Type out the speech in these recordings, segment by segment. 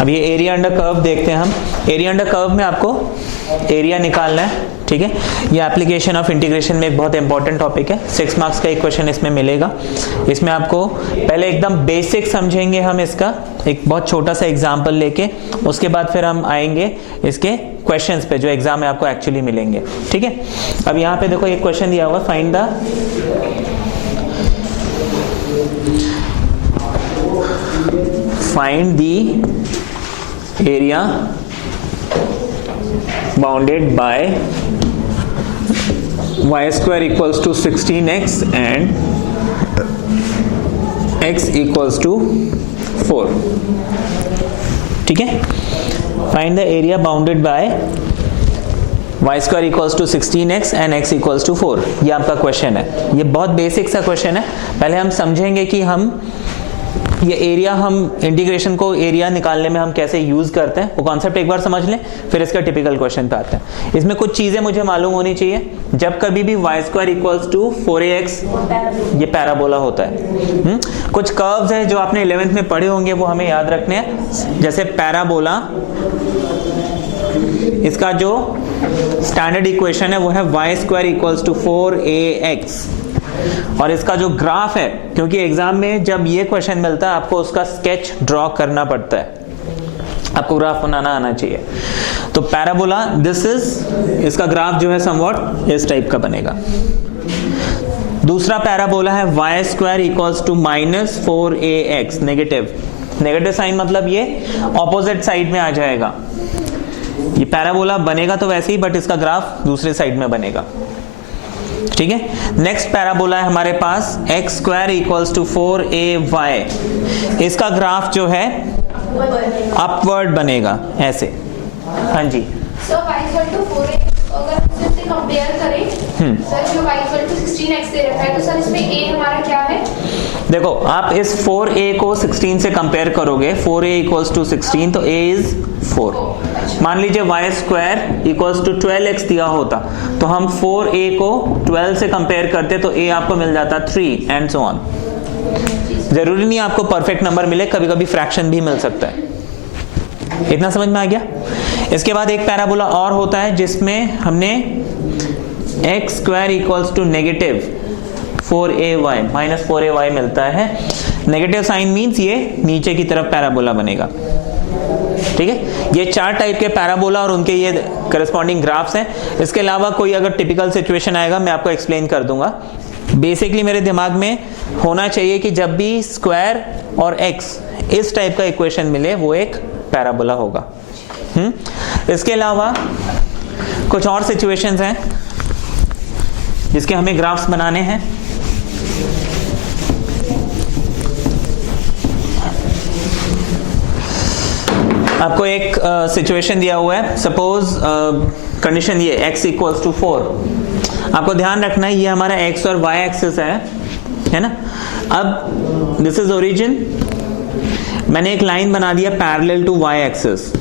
अब ये area under curve देखते हैं हम। एरिया अंडर कर्व में आपको एरिया निकालना है, ठीक है। ये एप्लीकेशन ऑफ इंटीग्रेशन में एक बहुत इंपॉर्टेंट टॉपिक है, 6 मार्क्स का एक क्वेश्चन इसमें मिलेगा। इसमें आपको पहले एकदम बेसिक समझेंगे हम इसका, एक बहुत छोटा सा एग्जाम्पल लेके, उसके बाद फिर हम आएंगे इसके क्वेश्चंस पे जो एग्जाम में आपको एक्चुअली मिलेंगे, ठीक है। अब यहाँ पे देखो एक क्वेश्चन दिया हुआ, find the area bounded by y square equals to 16x and x equals to 4, ठीक है। find the area bounded by y square equals to 16x and x equals to 4, ये आपका क्वेश्चन है। ये बहुत बेसिक सा क्वेश्चन है। पहले हम समझेंगे कि हम ये एरिया, हम इंटीग्रेशन को एरिया निकालने में हम कैसे यूज करते हैं, वो कॉन्सेप्ट एक बार समझ लें, फिर इसका टिपिकल क्वेश्चन पे आते हैं। इसमें कुछ चीजें मुझे मालूम होनी चाहिए। जब कभी भी y square equals to 4ax, ये पैराबोला होता है। कुछ कर्व्स है जो आपने 11th में पढ़े होंगे, वो हमें याद रखने हैं। जैसे पैराबोला, इसका जो स्टैंडर्ड इक्वेशन है वो है y square equals to 4ax, और इसका जो ग्राफ है, क्योंकि एग्जाम में जब ये क्वेश्चन मिलता है आपको उसका स्केच ड्रॉ करना पड़ता है, आपको ग्राफ बनाना आना चाहिए। तो पैराबोला, दिस इज, इसका ग्राफ जो है समवॉट इस टाइप का बनेगा। दूसरा पैराबोला है y square equals to -4ax, negative sign, मतलब ये ऑपोजिट साइड में आ जाएगा। ये पैराबोला बनेगा तो वैसे ही, बट इसका ग्राफ दूसरे साइड में बनेगा, ठीक है। नेक्स्ट पैराबोला है हमारे पास x square equals to 4ay, इसका ग्राफ जो है अपवर्ड बनेगा ऐसे। हाँ जी, sir y equal to 4a अगर हम इससे कंपेयर करें, सर जो y इक्वल टू 16x दे रखा है, तो सर इसमें a हमारा क्या है? देखो आप इस 4a को 16 से कंपेयर करोगे, 4a इक्वल्स टू 16, तो a इज 4। मान लीजिए y square equals to 12x दिया होता, तो हम 4a को 12 से कंपेयर करते तो a आपको मिल जाता 3 एंड सो ऑन। जरूरी नहीं आपको परफेक्ट नंबर मिले, कभी कभी फ्रैक्शन भी मिल सकता है। इतना समझ में आ गया। इसके बाद एक पैराबोला और होता है जिसमें हमने x square equals to negative 4ay -4ay मिलता है। नेगेटिव साइन मीन्स ये नीचे की तरफ पैराबोला बनेगा, ठीक है। ये 4 टाइप के पैराबोला और उनके ये करस्पॉन्डिंग ग्राफ्स हैं। इसके अलावा कोई अगर टिपिकल सिचुएशन आएगा मैं आपको एक्सप्लेन कर दूंगा। बेसिकली मेरे दिमाग में होना चाहिए कि जब भी स्क्वायर और x इस टाइप का इक्वेशन मिले वो एक पैराबोला होगा। इसके अलावा कुछ और सिचुएशंस हैं जिसके हमें ग्राफ्स बनाने हैं। आपको एक सिचुएशन दिया हुआ है, सपोज कंडीशन ये x इक्वल्स टू 4। आपको ध्यान रखना है ये हमारा x और y एक्सिस है ना। अब दिस इज ओरिजिन, मैंने एक लाइन बना दिया पैरेलल टू y एक्सिस।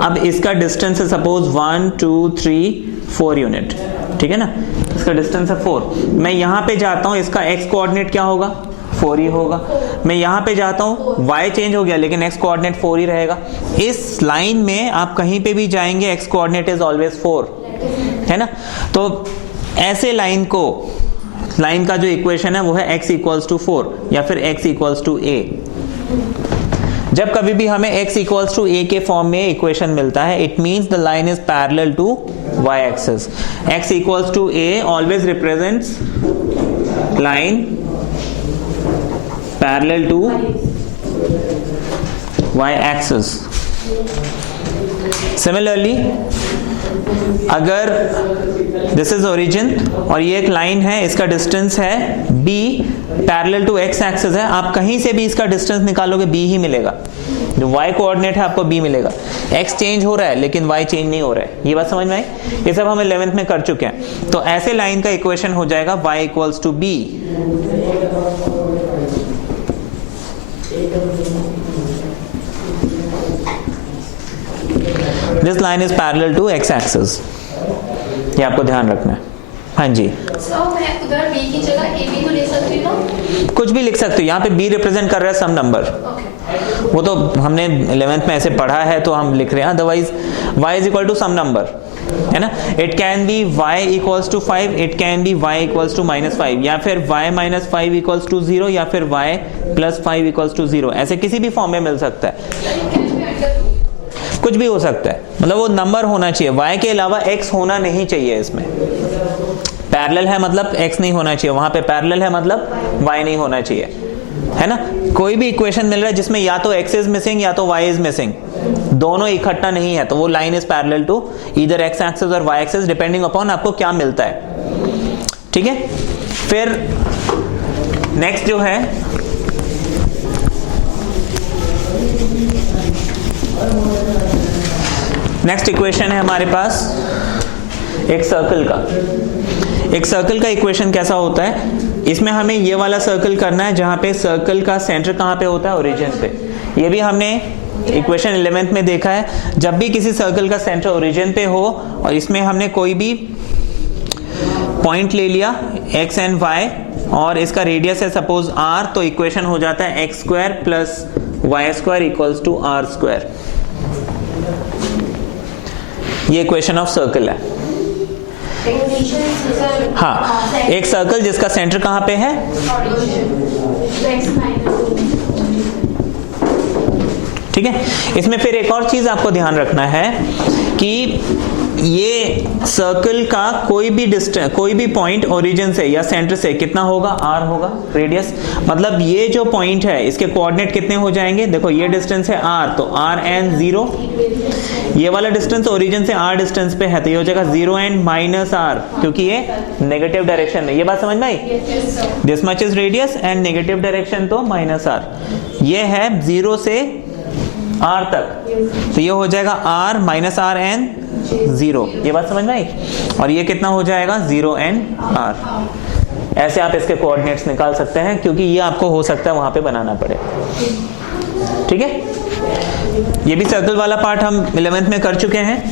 अब इसका डिस्टेंस है सपोज 1 2 3 4 यूनिट, ठीक है ना। इसका डिस्टेंस है 4। मैं यहां पे जाता हूं, इसका x कोऑर्डिनेट क्या होगा? 4 ही होगा। मैं यहां पे जाता हूं, y चेंज हो गया लेकिन x कोऑर्डिनेट 4 ही रहेगा। इस लाइन में आप कहीं पे भी जाएंगे x कोऑर्डिनेट इज ऑलवेज 4, है ना। तो ऐसे लाइन का जो इक्वेशन है वो है x इक्वल्स टू 4 या फिर x इक्वल्स टू a। जब कभी भी हमें x इक्वल्स टू a के फॉर्म में इक्वेशन मिलता है, it means the line is parallel to y axis. x equals to a always represents line parallel to y axis. Similarly अगर this is origin और ये एक लाइन है, इसका डिस्टेंस है b, parallel to x axis है, आप कहीं से भी इसका डिस्टेंस निकालोगे b ही मिलेगा। जो y कोऑर्डिनेट है आपको b मिलेगा। x चेंज हो रहा है लेकिन y चेंज नहीं हो रहा है। ये बात समझ में आई? ये सब हम 11th में कर चुके हैं। तो ऐसे लाइन का इक्वेशन हो जाएगा y equals to b। This line is parallel to x axis। ये आपको ध्यान रखना है। हाँ जी, मैं उधर b की जगह ab को ले सकती हूँ? कुछ भी लिख सकते हो। यहाँ पे b रिप्रेजेंट कर रहा है सम नंबर। वो तो हमने 11th में ऐसे पढ़ा है तो हम लिख रहे हैं, otherwise y is equal to some number, है ना। It can be y equals to 5, it can be y equals to -5, या फिर y माइनस 5 इक्वल्स टू 0, या फिर y प्लस 5 इक्वल्स टू 0, ऐसे किसी भी फॉर्म में मिल सकता है, कुछ भी हो सकता है। मतलब वो नंबर होना चाहिए, y के अलावा x होना नहीं चाहिए इसमें। पैरेलल है मतलब x नहीं होना चाहिए, वहां पे पैरेलल है मतलब y नहीं होना चाहिए, है ना। कोई भी इक्वेशन मिल रहा है जिसमें या तो x इज मिसिंग या तो y इज मिसिंग, दोनों इकट्ठा नहीं है, तो वो line is parallel to either x axis और y एक्सिस, डिपेंडिंग अपॉन आपको क्या मिलता है, ठीक है। फिर नेक्स्ट जो है नेक्स्ट इक्वेशन है हमारे पास एक सर्कल का। एक सर्कल का इक्वेशन कैसा होता है, इसमें हमें ये वाला सर्कल करना है जहां पे सर्कल का सेंटर कहां पे होता है, ओरिजिन पे। ये भी हमने इक्वेशन 11th में देखा है, जब भी किसी सर्कल का सेंटर ओरिजिन पे हो और इसमें हमने कोई भी पॉइंट ले लिया x एंड y और इसका रेडियस है सपोज r, तो इक्वेशन हो जाता है x square plus y square equals to r square. ये इक्वेशन ऑफ सर्कल है। हाँ, एक सर्कल जिसका सेंटर कहां पे है, ठीक है। इसमें फिर एक और चीज आपको ध्यान रखना है कि ये सर्कल का कोई भी डिस्टेंस, कोई भी पॉइंट ओरिजिन से या सेंटर से कितना होगा, r होगा रेडियस। मतलब ये जो पॉइंट है इसके कोऑर्डिनेट कितने हो जाएंगे, देखो ये डिस्टेंस है r, तो r n 0, ये वाला डिस्टेंस ओरिजिन से r डिस्टेंस पे है तो ये हो जाएगा 0 एंड माइनस r, क्योंकि ये नेगेटिव डायरेक्शन है। ये बात समझ में आई, this much is radius and negative direction तो माइनस r। ये है 0 से r तक, तो ये हो जाएगा r माइनस r n 0, ये बात समझ में आई। और ये कितना हो जाएगा 0 एंड r। ऐसे आप इसके कोऑर्डिनेट्स निकाल सकते हैं, क्योंकि ये आपको हो सकता है वहां पे बनाना पड़े, ठीक है। ये भी सर्कल वाला पार्ट हम 11th में कर चुके हैं।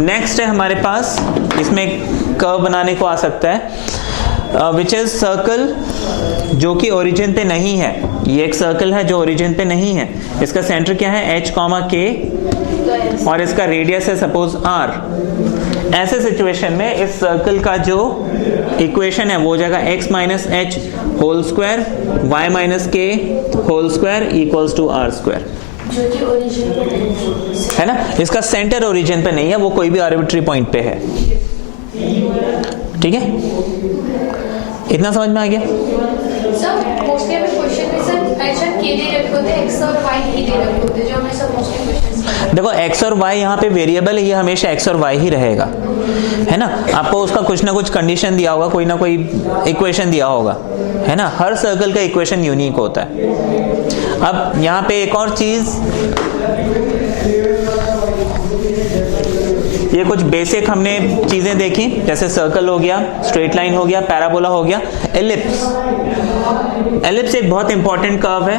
नेक्स्ट है हमारे पास, इसमें कर्व बनाने को आ सकता है, विच इज सर्कल जो कि ओरिजिन पे नहीं है। ये एक सर्कल है जो ओरिजिन पे नहीं है, इसका सेंटर क्या है h, k और इसका रेडियस है सपोज r। ऐसे सिचुएशन में इस सर्कल का जो इक्वेशन है वो हो जाएगा x minus H whole square y minus K whole square equals to r square, जो कि ओरिजिन है ना। इसका सेंटर ओरिजिन पे नहीं है, वो कोई भी आर्बिट्री पॉइंट पे है, ठीक है। इतना समझ में आ गया। सर मोस्टली हमें क्वेश्चन में सर एक्शन के दे रखे होते हैं, x और y ही दे रखे होते हैं, जो हमें सब मोस्टली क्वेश्चंस करते हैं। देखो x और y यहाँ पे वेरिएबल है, ये हमेशा x और y ही रहेगा, है ना। आपको उसका कुछ ना कुछ कंडीशन दिया होगा, कोई ना कोई इक्वेशन दिया होगा, है ना। हर सर्कल का इक्वेशन यूनिक होता है। अब यहाँ पे एक और चीज, ये कुछ बेसिक हमने चीजें देखी, जैसे सर्कल हो गया, स्ट्रेट लाइन हो गया, पैराबोला हो गया, एलिप्स। एलिप्स एक बहुत इंपॉर्टेंट कर्व है,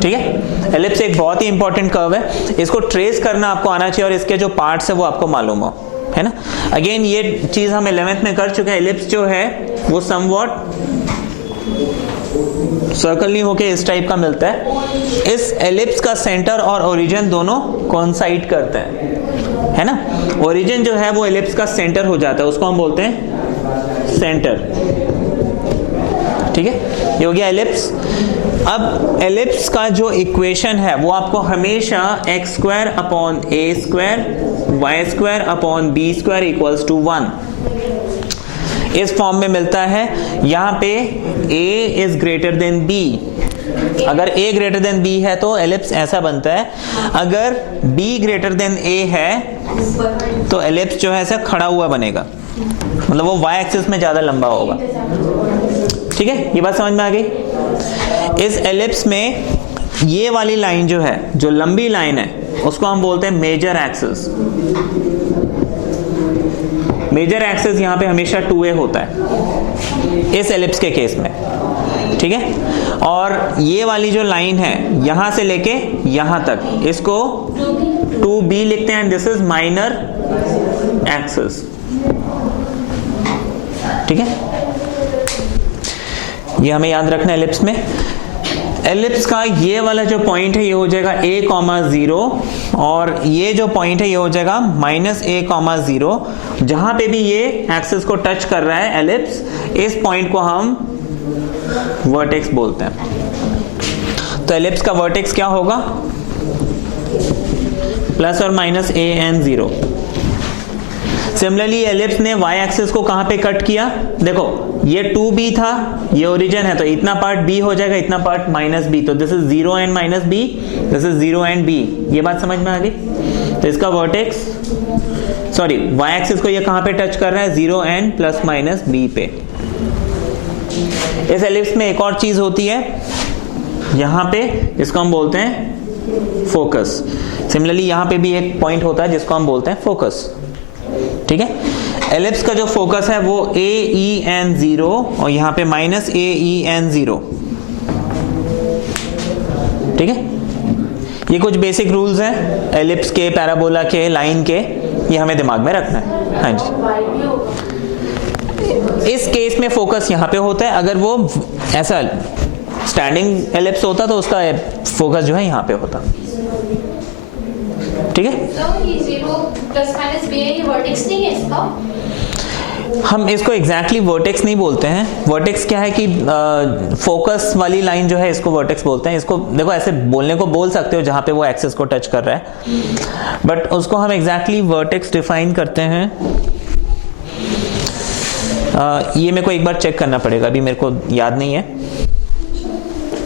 ठीक है। एलिप्स एक बहुत ही इंपॉर्टेंट कर्व है, इसको ट्रेस करना आपको आना चाहिए और इसके जो पार्ट्स है वो आपको मालूम हो, है ना। अगेन ये चीज हम 11th में कर चुके हैं। एलिप्स जो है वो समवॉट सर्कल नहीं होके इस टाइप का मिलता है। इस एलिप्स का सेंटर और ओरिजिन दोनों कोइंसाइड करते हैं, है ना। ओरिजिन जो है वो एलिप्स का सेंटर हो जाता है, उसको हम बोलते हैं सेंटर, ठीक है। ये हो गया एलिप्स। अब एलिप्स का जो इक्वेशन है वो आपको हमेशा x square upon A square y square upon b square equals to 1 इस फॉर्म में मिलता है। यहां पे a is greater than b, अगर a ग्रेटर देन b है तो एलिप्स ऐसा बनता है। अगर b ग्रेटर देन a है तो एलिप्स जो है ऐसा खड़ा हुआ बनेगा, मतलब वो y एक्सिस में ज्यादा लंबा होगा, ठीक है। ये बात समझ में आ गई। इस एलिप्स में ये वाली लाइन जो है, जो लंबी लाइन है, उसको हम बोलते हैं मेजर एक्सिस। मेजर एक्सिस यहाँ पे हमेशा 2a होता है इस एलिप्स के केस में, ठीक है। और ये वाली जो लाइन है यहां से लेके यहां तक, इसको 2b लिखते हैं, दिस इज माइनर एक्सिस, ठीक है। ये हमें याद रखना है एलिप्स में। एलिप्स का ये वाला जो पॉइंट है ये हो जाएगा a,0 और ये जो पॉइंट है ये हो जाएगा -a,0। जहां पे भी ये एक्सिस को टच कर रहा है एलिप्स, इस पॉइंट को हम वर्टेक्स बोलते हैं। तो एलिप्स का वर्टेक्स क्या होगा? ±a,0। सिमिलरली एलिप्स ने y एक्सिस को कहां पे कट किया? देखो ये 2b था, ये ओरिजिन है, तो इतना पार्ट b हो जाएगा, इतना पार्ट -b, तो this is 0 and -b, this is 0 and b। ये बात समझ में आ गई? तो इसका वर्टेक्स सॉरी y एक्सिस को ये कहां पे टच कर रहा है? 0 and ±b पे। इस एलिप्स में एक और चीज होती है यहां पे, इसको हम बोलते हैं फोकस। सिमिलरली यहां पे भी एक पॉइंट होता है जिसको हम बोलते हैं फोकस। ठीक है, एलिप्स का जो फोकस है वो AEN0 और यहां पे -AEN0। ठीक है, ये कुछ बेसिक रूल्स हैं एलिप्स के, पैराबोला के, लाइन के, ये हमें दिमाग में रखना है। हाँ जी, इस केस में फोकस यहां पे होता है। अगर वो ऐसा स्टैंडिंग एलिप्स होता तो उसका फोकस जो है यहां पे होता। ठीक है, तो ये 0 ± b है, ये वर्टेक्स नहीं है इसका? हम इसको एग्जैक्टली वर्टेक्स नहीं बोलते हैं। वर्टेक्स क्या है कि फोकस वाली लाइन जो है इसको वर्टेक्स बोलते हैं। इसको देखो ऐसे बोलने को बोल सकते हो जहां पे वो एक्सिस को टच कर रहा है, बट उसको हम एग्जैक्टली वर्टेक्स डिफाइन करते हैं। ये मेरे को एक बार चेक करना पड़ेगा, अभी मेरे को याद नहीं है।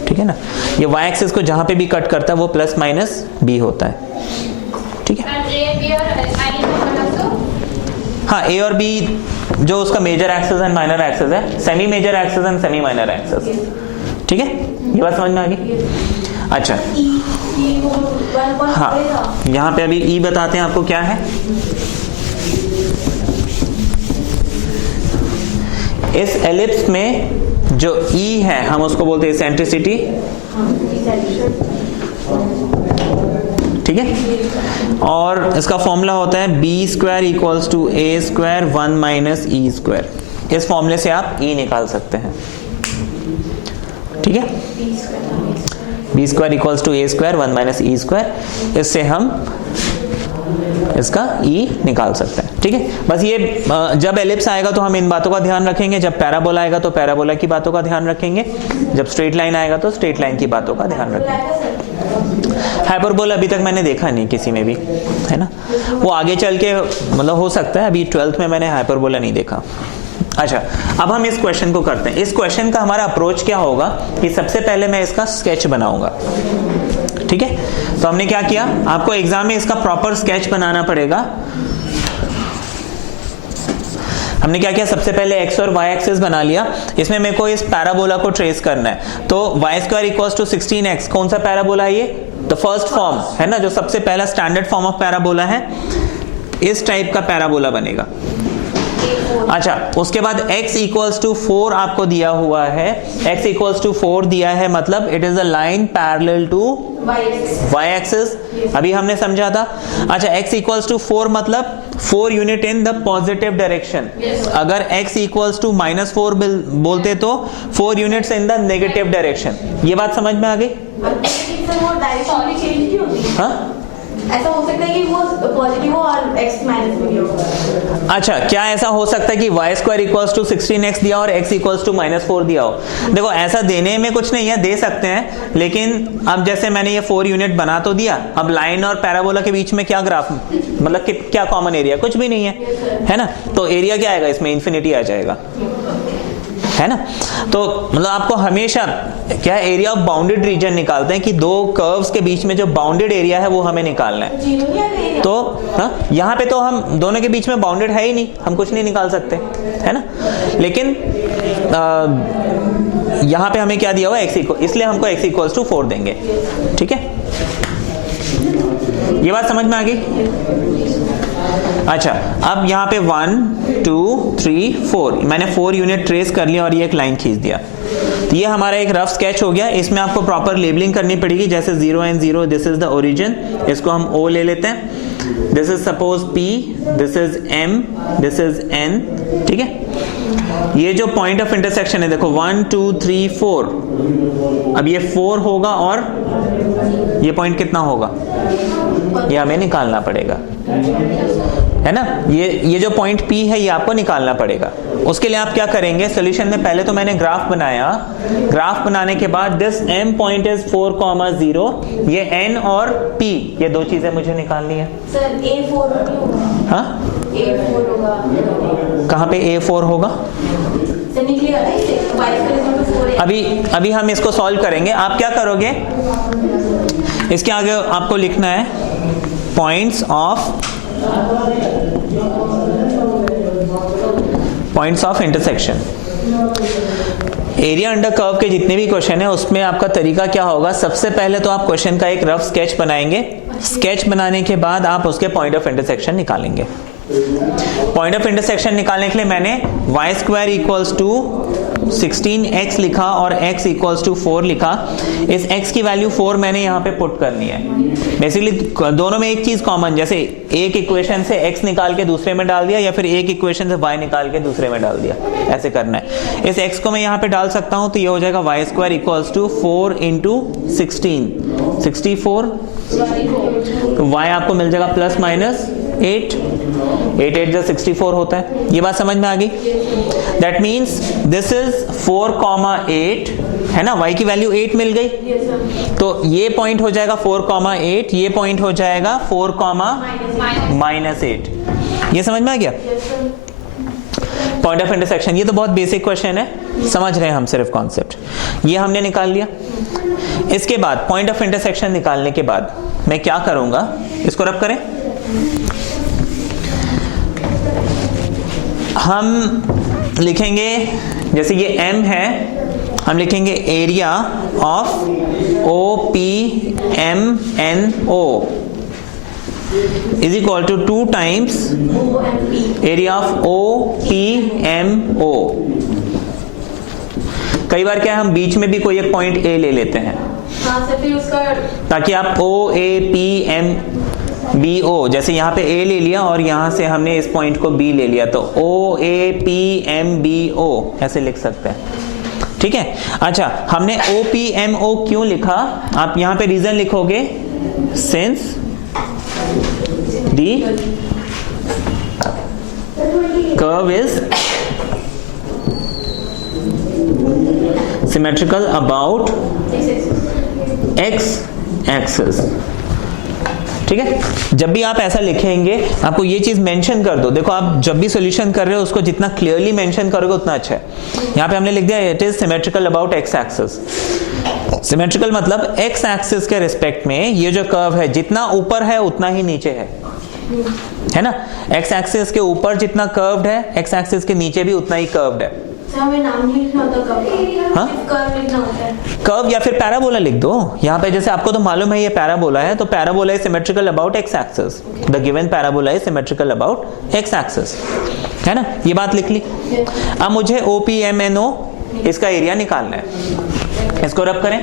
ठीक है ना, ये y एक्सिस को जहां पे भी कट करता है वो ±b होता है। ठीक है, हाँ, a और b जो उसका major axis and minor axis है, semi major axis and semi minor axis. ठीक है, ये बात समझ में आ गई? अच्छा, हाँ, यहाँ पे अभी e बताते हैं आपको क्या है। इस एलिप्स में जो e है हम उसको बोलते हैं एसेंट्रिसिटी। ठीक है, और इसका फॉर्मूला होता है b² = a² 1 - e²। इस फॉर्मूले से आप e निकाल सकते हैं। ठीक है, b² = a² 1 - e²। इससे हम इसका e निकाल सकते हैं। ठीक है, बस ये जब एलिप्स आएगा तो हम इन बातों का ध्यान रखेंगे, जब पैराबोला आएगा तो पैराबोला की बातों का ध्यान रखेंगे, जब स्ट्रेट लाइन आएगा तो स्ट्रेट लाइन की बातों का ध्यान रखेंगे। हाइपरबोला अभी तक मैंने देखा नहीं किसी में भी, है ना, वो आगे चल के मतलब हो सकता है। अभी 12th में मैंने हाइपरबोला नहीं देखा। अच्छा, अब हम इस क्वेश्चन को करते हैं। इस क्वेश्चन का हमारा अप्रोच क्या होगा कि सबसे पहले मैं इसका स्केच बनाऊंगा। ठीक है, तो हमने क्या किया, आपको एग्जाम में इसका प्रॉपर स्केच बनाना पड़ेगा। हमने क्या किया, सबसे पहले x और y एक्सिस बना लिया। इसमें मेरे को इस पैराबोला को ट्रेस करना है। तो y² = 16x, कौन सा पैराबोला है ये? द फर्स्ट फॉर्म है ना, जो सबसे पहला स्टैंडर्ड फॉर्म ऑफ पैराबोला है। इस टाइप का पैराबोला बनेगा। अच्छा, उसके बाद x = 4 आपको दिया हुआ है। x = 4 दिया है, मतलब it is a line parallel to y axis. अभी हमने समझा था। अच्छा, x = 4 मतलब 4 unit in the positive direction. अगर x = -4 बोलते तो 4 units in the negative direction. ये बात समझ में आ गई? हाँ, ऐसा हो सकता है कि वो पॉजिटिव हो और x माइनस में भी हो। अच्छा, क्या ऐसा हो सकता है कि y² = 16x दिया और x = -4 दिया हो? देखो, ऐसा देने में कुछ नहीं है, दे सकते हैं, लेकिन अब जैसे मैंने ये 4 यूनिट बना तो दिया, अब लाइन और पैराबोला के बीच में क्या ग्राफ, मतलब क्या कॉमन एरिया? कुछ भी नहीं है ना, तो एरिया क्या आएगा इसमें? इन्फिनिटी आ जाएगा, है ना। तो मतलब आपको हमेशा क्या एरिया ऑफ बाउंडेड रीजन निकालते हैं कि दो कर्व्स के बीच में जो बाउंडेड एरिया है वो हमें निकालना है। तो यहाँ पे तो हम दोनों के बीच में बाउंडेड है ही नहीं, हम कुछ नहीं निकाल सकते, है ना। लेकिन यहाँ पे हमें क्या दिया हुआ है? x को, इसलिए हमको x = 4 देंगे। ठीक है, ये बात समझ में आ गई? अच्छा, अब यहाँ पे 1 2 3 4 मैंने 4 यूनिट ट्रेस कर लिया और ये एक लाइन खींच दिया। तो ये हमारा एक रफ स्केच हो गया। इसमें आपको प्रॉपर लेबलिंग करनी पड़ेगी, जैसे 0 and 0 this is the origin, इसको हम O ले लेते हैं। This is suppose P, this is M, this is N, ठीक है। ये जो पॉइंट ऑफ इंटरसेक्शन है देखो 1 2 3 4, अब ये 4 होगा और ये पॉइंट कितना होगा, ये हमें निकालना पड़ेगा, है ना। ये जो पॉइंट P है ये आपको निकालना पड़ेगा। उसके लिए आप क्या करेंगे, सॉल्यूशन में पहले तो मैंने ग्राफ बनाया, ग्राफ बनाने के बाद दिस M पॉइंट इज 4,0, ये N और P, ये दो चीजें मुझे निकालनी है। सर A4 नहीं होगा। हाँ, A4 होगा। कहाँ पे A4 होगा? सर निकलेगा ना इससे, y2 अभी हम इसको सॉल्व करेंगे। आप क्या करोगे, इसके आगे आपको लिखना है points of intersection. Area under curve के जितने भी क्वेश्चन है उसमें आपका तरीका क्या होगा, सबसे पहले तो आप क्वेश्चन का एक रफ स्केच बनाएंगे, स्केच बनाने के बाद आप उसके पॉइंट ऑफ इंटरसेक्शन निकालेंगे। पॉइंट ऑफ इंटरसेक्शन निकालने के लिए मैंने y² इक्वल्स टू 16x लिखा और x इक्वल्स टू 4 लिखा। इस x की वैल्यू 4 मैंने यहाँ पे पुट करनी है। बेसिकली दोनों में एक चीज कॉमन, जैसे एक इक्वेशन से x निकाल के दूसरे में डाल दिया या फिर एक इक्वेशन से y निकाल के दूसरे में डाल दिया, ऐसे करना है। इस x को मैं यहाँ पे डाल सकता हूँ तो ये हो जाएगा y² इक्वल्स टू 4 इंटू 16, 64। तो y आपको मिल जाएगा प्लस माइनस 8, 8 8 जो 64 होता है। ये बात समझ में आ गई? दैट मीन्स दिस इज 4,8, है ना, y की वैल्यू 8 मिल गई, तो ये पॉइंट हो जाएगा 4,8, ये पॉइंट हो जाएगा 4,-8। ये समझ में आ गया? पॉइंट ऑफ इंटरसेक्शन, ये तो बहुत बेसिक क्वेश्चन है, समझ रहे हैं हम सिर्फ कॉन्सेप्ट, ये हमने निकाल लिया। इसके बाद पॉइंट ऑफ इंटरसेक्शन निकालने के बाद मैं क्या करूंगा, इसको रब करें, हम लिखेंगे जैसे ये M है, हम लिखेंगे area of OPMNO is equal to 2 times area of OPMO। कई बार क्या है, हम बीच में भी कोई एक पॉइंट A ले लेते हैं, हाँ सर, फिर उसका ताकि आप OAPMBO, जैसे यहाँ पे A ले लिया और यहाँ से हमने इस पॉइंट को B ले लिया, तो OAPMBO ऐसे लिख सकते हैं, ठीक है। अच्छा, हमने OPMO क्यों लिखा, आप यहाँ पे रीजन लिखोगे, since the curve is symmetrical about x axis, ठीक है। जब भी आप ऐसा लिखेंगे आपको ये चीज मेंशन कर दो, देखो आप जब भी सॉल्यूशन कर रहे हो उसको जितना क्लियरली मेंशन करोगे उतना अच्छा है। यहाँ पे हमने लिख दिया it is symmetrical about x axis. Symmetrical मतलब x एक्सिस के रिस्पेक्ट में ये जो कर्व है जितना ऊपर है उतना ही नीचे है ना। x एक्सिस के ऊपर जितना कर्व्ड है, x एक्सिस के नीचे भी उतना ही कर्व्ड है। हमें नाम नहीं लिखना होता, कर्व, हाँ? कर्व लिखना होता है। कर्व या फिर पैराबोला लिख दो। यहाँ पे जैसे आपको तो मालूम है ये पैराबोला है, तो parabola is symmetrical about x axis, the given parabola is symmetrical about x axis, है ना। ये बात लिख ली। अब मुझे OPMNO इसका एरिया निकालना है, इसको रब करें,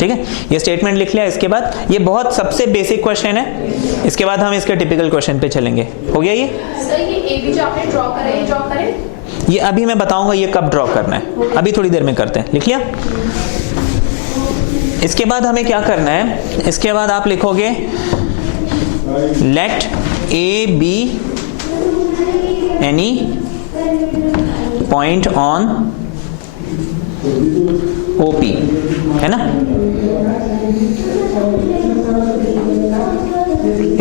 ठीक है। ये स्टेटमेंट लिख लिया। इसके बाद ये बहुत सबसे बेसिक क्वेश्चन है, इसके बाद हम इसके टिपिकल क्वेश्चन पे चलेंगे। हो गया ये? सर ये ए बी जो आपने ड्रॉ करा है, ड्रॉ करें। ये अभी मैं बताऊंगा ये कब ड्रॉ करना है, अभी थोड़ी देर में करते हैं। लिख लिया? इसके बाद हमें क्या करना है, इसके बाद आप लिखोगे let A be any point on OP, है ना।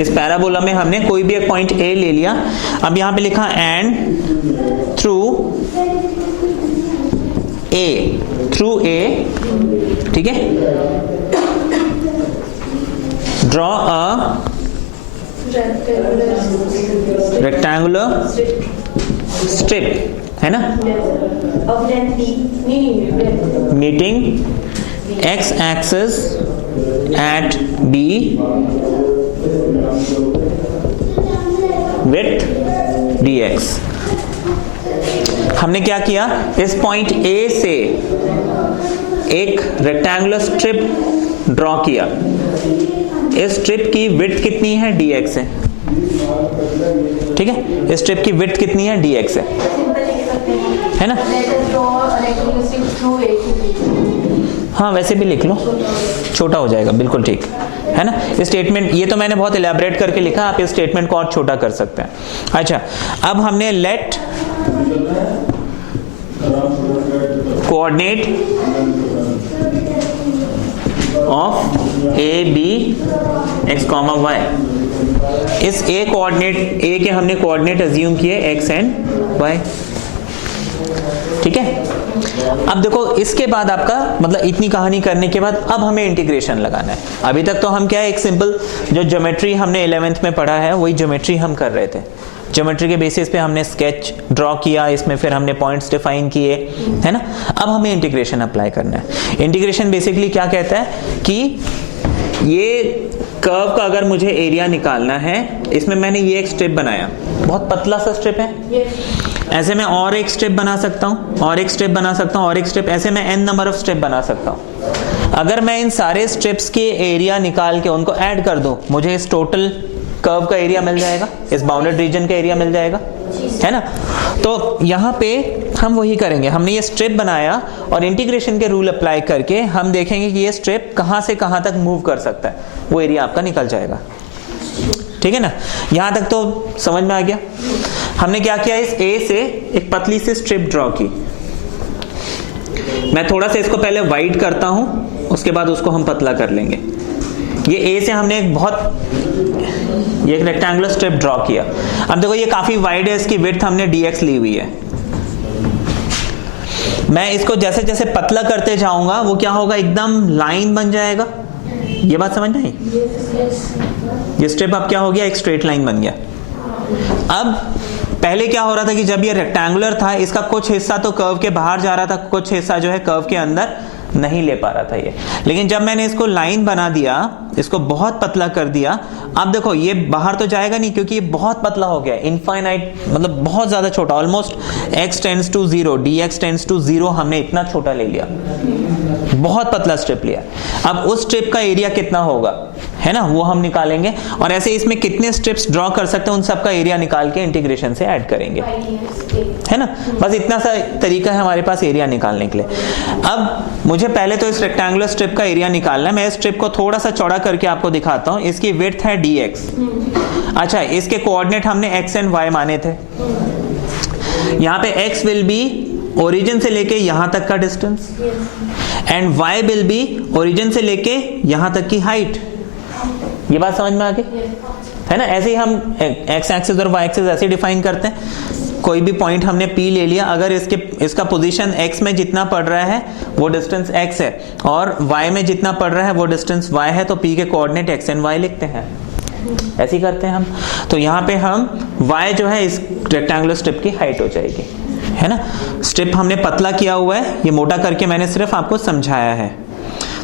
इस पैराबोला में हमने कोई भी एक पॉइंट A ले लिया। अब यहां पे लिखा एंड थ्रू A, ठीक है, ड्रॉ अ रेक्टेंगुलर स्ट्रिप, है ना, meeting x axis at B with dx। हमने क्या किया, इस पॉइंट A से एक रेक्टेंगुलर स्ट्रिप ड्रॉ किया, इस स्ट्रिप की विड्थ कितनी है, dx है, ठीक है, इस स्ट्रिप की विड्थ कितनी है, dx है ना। हाँ वैसे भी लिख लो, छोटा हो जाएगा, बिल्कुल ठीक है ना। इस स्टेटमेंट, ये तो मैंने बहुत इलेबोरेट करके लिखा, आप इस स्टेटमेंट को और छोटा कर सकते हैं। अच्छा, अब हमने let coordinate of A be x comma y, इस ए कोऑर्डिनेट, ए के हमने कोऑर्डिनेट अज्यूम किए एक्स एंड वाई, ठीक है। अब देखो इसके बाद आपका मतलब इतनी कहानी करने के बाद अब हमें इंटीग्रेशन लगाना है। अभी तक तो हम क्या है, एक सिंपल जो ज्योमेट्री हमने 11th में पढ़ा है वही ज्योमेट्री हम कर रहे थे। ज्योमेट्री के बेसिस पे हमने स्केच ड्रॉ किया, इसमें फिर हमने पॉइंट्स डिफाइन किए, है ना। अब हमें इंटीग्रेशन अप्लाई करना है। इंटीग्रेशन बेसिकली क्या कहता है कि ये कर्व का अगर मुझे एरिया निकालना है, इसमें मैंने ये एक स्ट्रिप बनाया, बहुत पतला सा स्ट्रिप है, ऐसे मैं और एक स्ट्रिप बना सकता हूँ, और एक स्ट्रिप बना सकता हूँ, और एक स्ट्रिप, ऐसे मैं n नंबर ऑफ स्ट्रिप बना सकता हूँ। अगर मैं इन सारे स्ट्रिप्स के एरिया निकाल के उनको ऐड कर दूं, मुझे इस टोटल कर्व का एरिया मिल जाएगा, इस बाउंडेड रीजन का एरिया मिल जाएगा, है ना। तो यहाँ पे हम वही करेंगे, हमने ये स्ट्रिप बनाया और इंटीग्रेशन के रूल अप्लाई करके हम देखेंगे कि ये स्ट्रिप कहाँ से कहाँ तक मूव कर सकता है, वो एरिया आपका निकल जाएगा, ठीक है ना। यहाँ तक तो समझ में आ गया। हमने क्या किया, इस ए से एक पतली सी स्ट्रिप ड्रॉ की। मैं थोड़ा सा इसको पहले वाइड करता हूं, उसके बाद उसको हम पतला कर लेंगे। ये ए से हमने एक रेक्टेंगुलर स्ट्रिप ड्रॉ किया। अब देखो ये काफी वाइड है, इसकी विड्थ हमने dx ली हुई है। मैं इसको जैसे जैसे पतला करते जाऊंगा वो क्या होगा, एकदम लाइन बन जाएगा। ये बात समझ में आई? ये स्ट्रिप अब क्या हो गया, एक स्ट्रेट लाइन बन गया। अब पहले क्या हो रहा था कि जब ये रेक्टेंगुलर था, इसका कुछ हिस्सा तो कर्व के बाहर जा रहा था, कुछ हिस्सा जो है कर्व के अंदर नहीं ले पा रहा था ये। लेकिन जब मैंने इसको लाइन बना दिया, इसको बहुत पतला कर दिया, अब देखो ये बाहर तो जाएगा नहीं क्योंकि ये बहुत पतला हो गया, इनफाइनाइट, मतलब बहुत ज्यादा छोटा, almost x tends to 0, dx tends to 0, हमने इतना छोटा ले लिया, बहुत पतला स्ट्रिप लिया। अब उस स्ट्रिप का एरिया कितना होगा, है ना, वो हम निकालेंगे। और ऐसे इसमें कितने स्ट्रिप्स ड्रॉ कर सकते हैं, उन सब का एरिया निकाल के इंटीग्रेशन से ऐड करेंगे, है ना। बस इतना सा तरीका है हमारे पास एरिया निकालने के लिए। अब मुझे पहले तो इस रेक्टेंगुलर स्ट्रिप का एरिया निकालना है। मैं इस स्ट्रिप को थोड़ा सा चौड़ा करके आपको दिखाता हूं। इसकी विड्थ है dx। अच्छा, इसके कोऑर्डिनेट हमने x एंड y माने थे। यहाँ पे x विल बी ओरिजिन से लेके यहां तक का distance, and y will be origin से लेके यहां तक की हाइट। ये बात समझ में आ गई, है ना। ऐसे ही हम x एक्सिस और y एक्सिस ऐसे डिफाइन करते हैं। कोई भी पॉइंट हमने P ले लिया, अगर इसका पोजीशन x में जितना पड़ रहा है वो डिस्टेंस x है, और y में जितना पड़ रहा है वो डिस्टेंस y है, तो P के कोऑर्डिनेट x एंड y लिखते हैं। ऐसे ही करते हैं हम। तो यहाँ पे हम y जो है इस रेक्टेंगुलर स्ट्रिप की हाइट हो जाएगी, है ना। स्ट्रिप हमने पतला किया हुआ है, ये मोटा करके मैंने सिर्फ आपको समझाया है।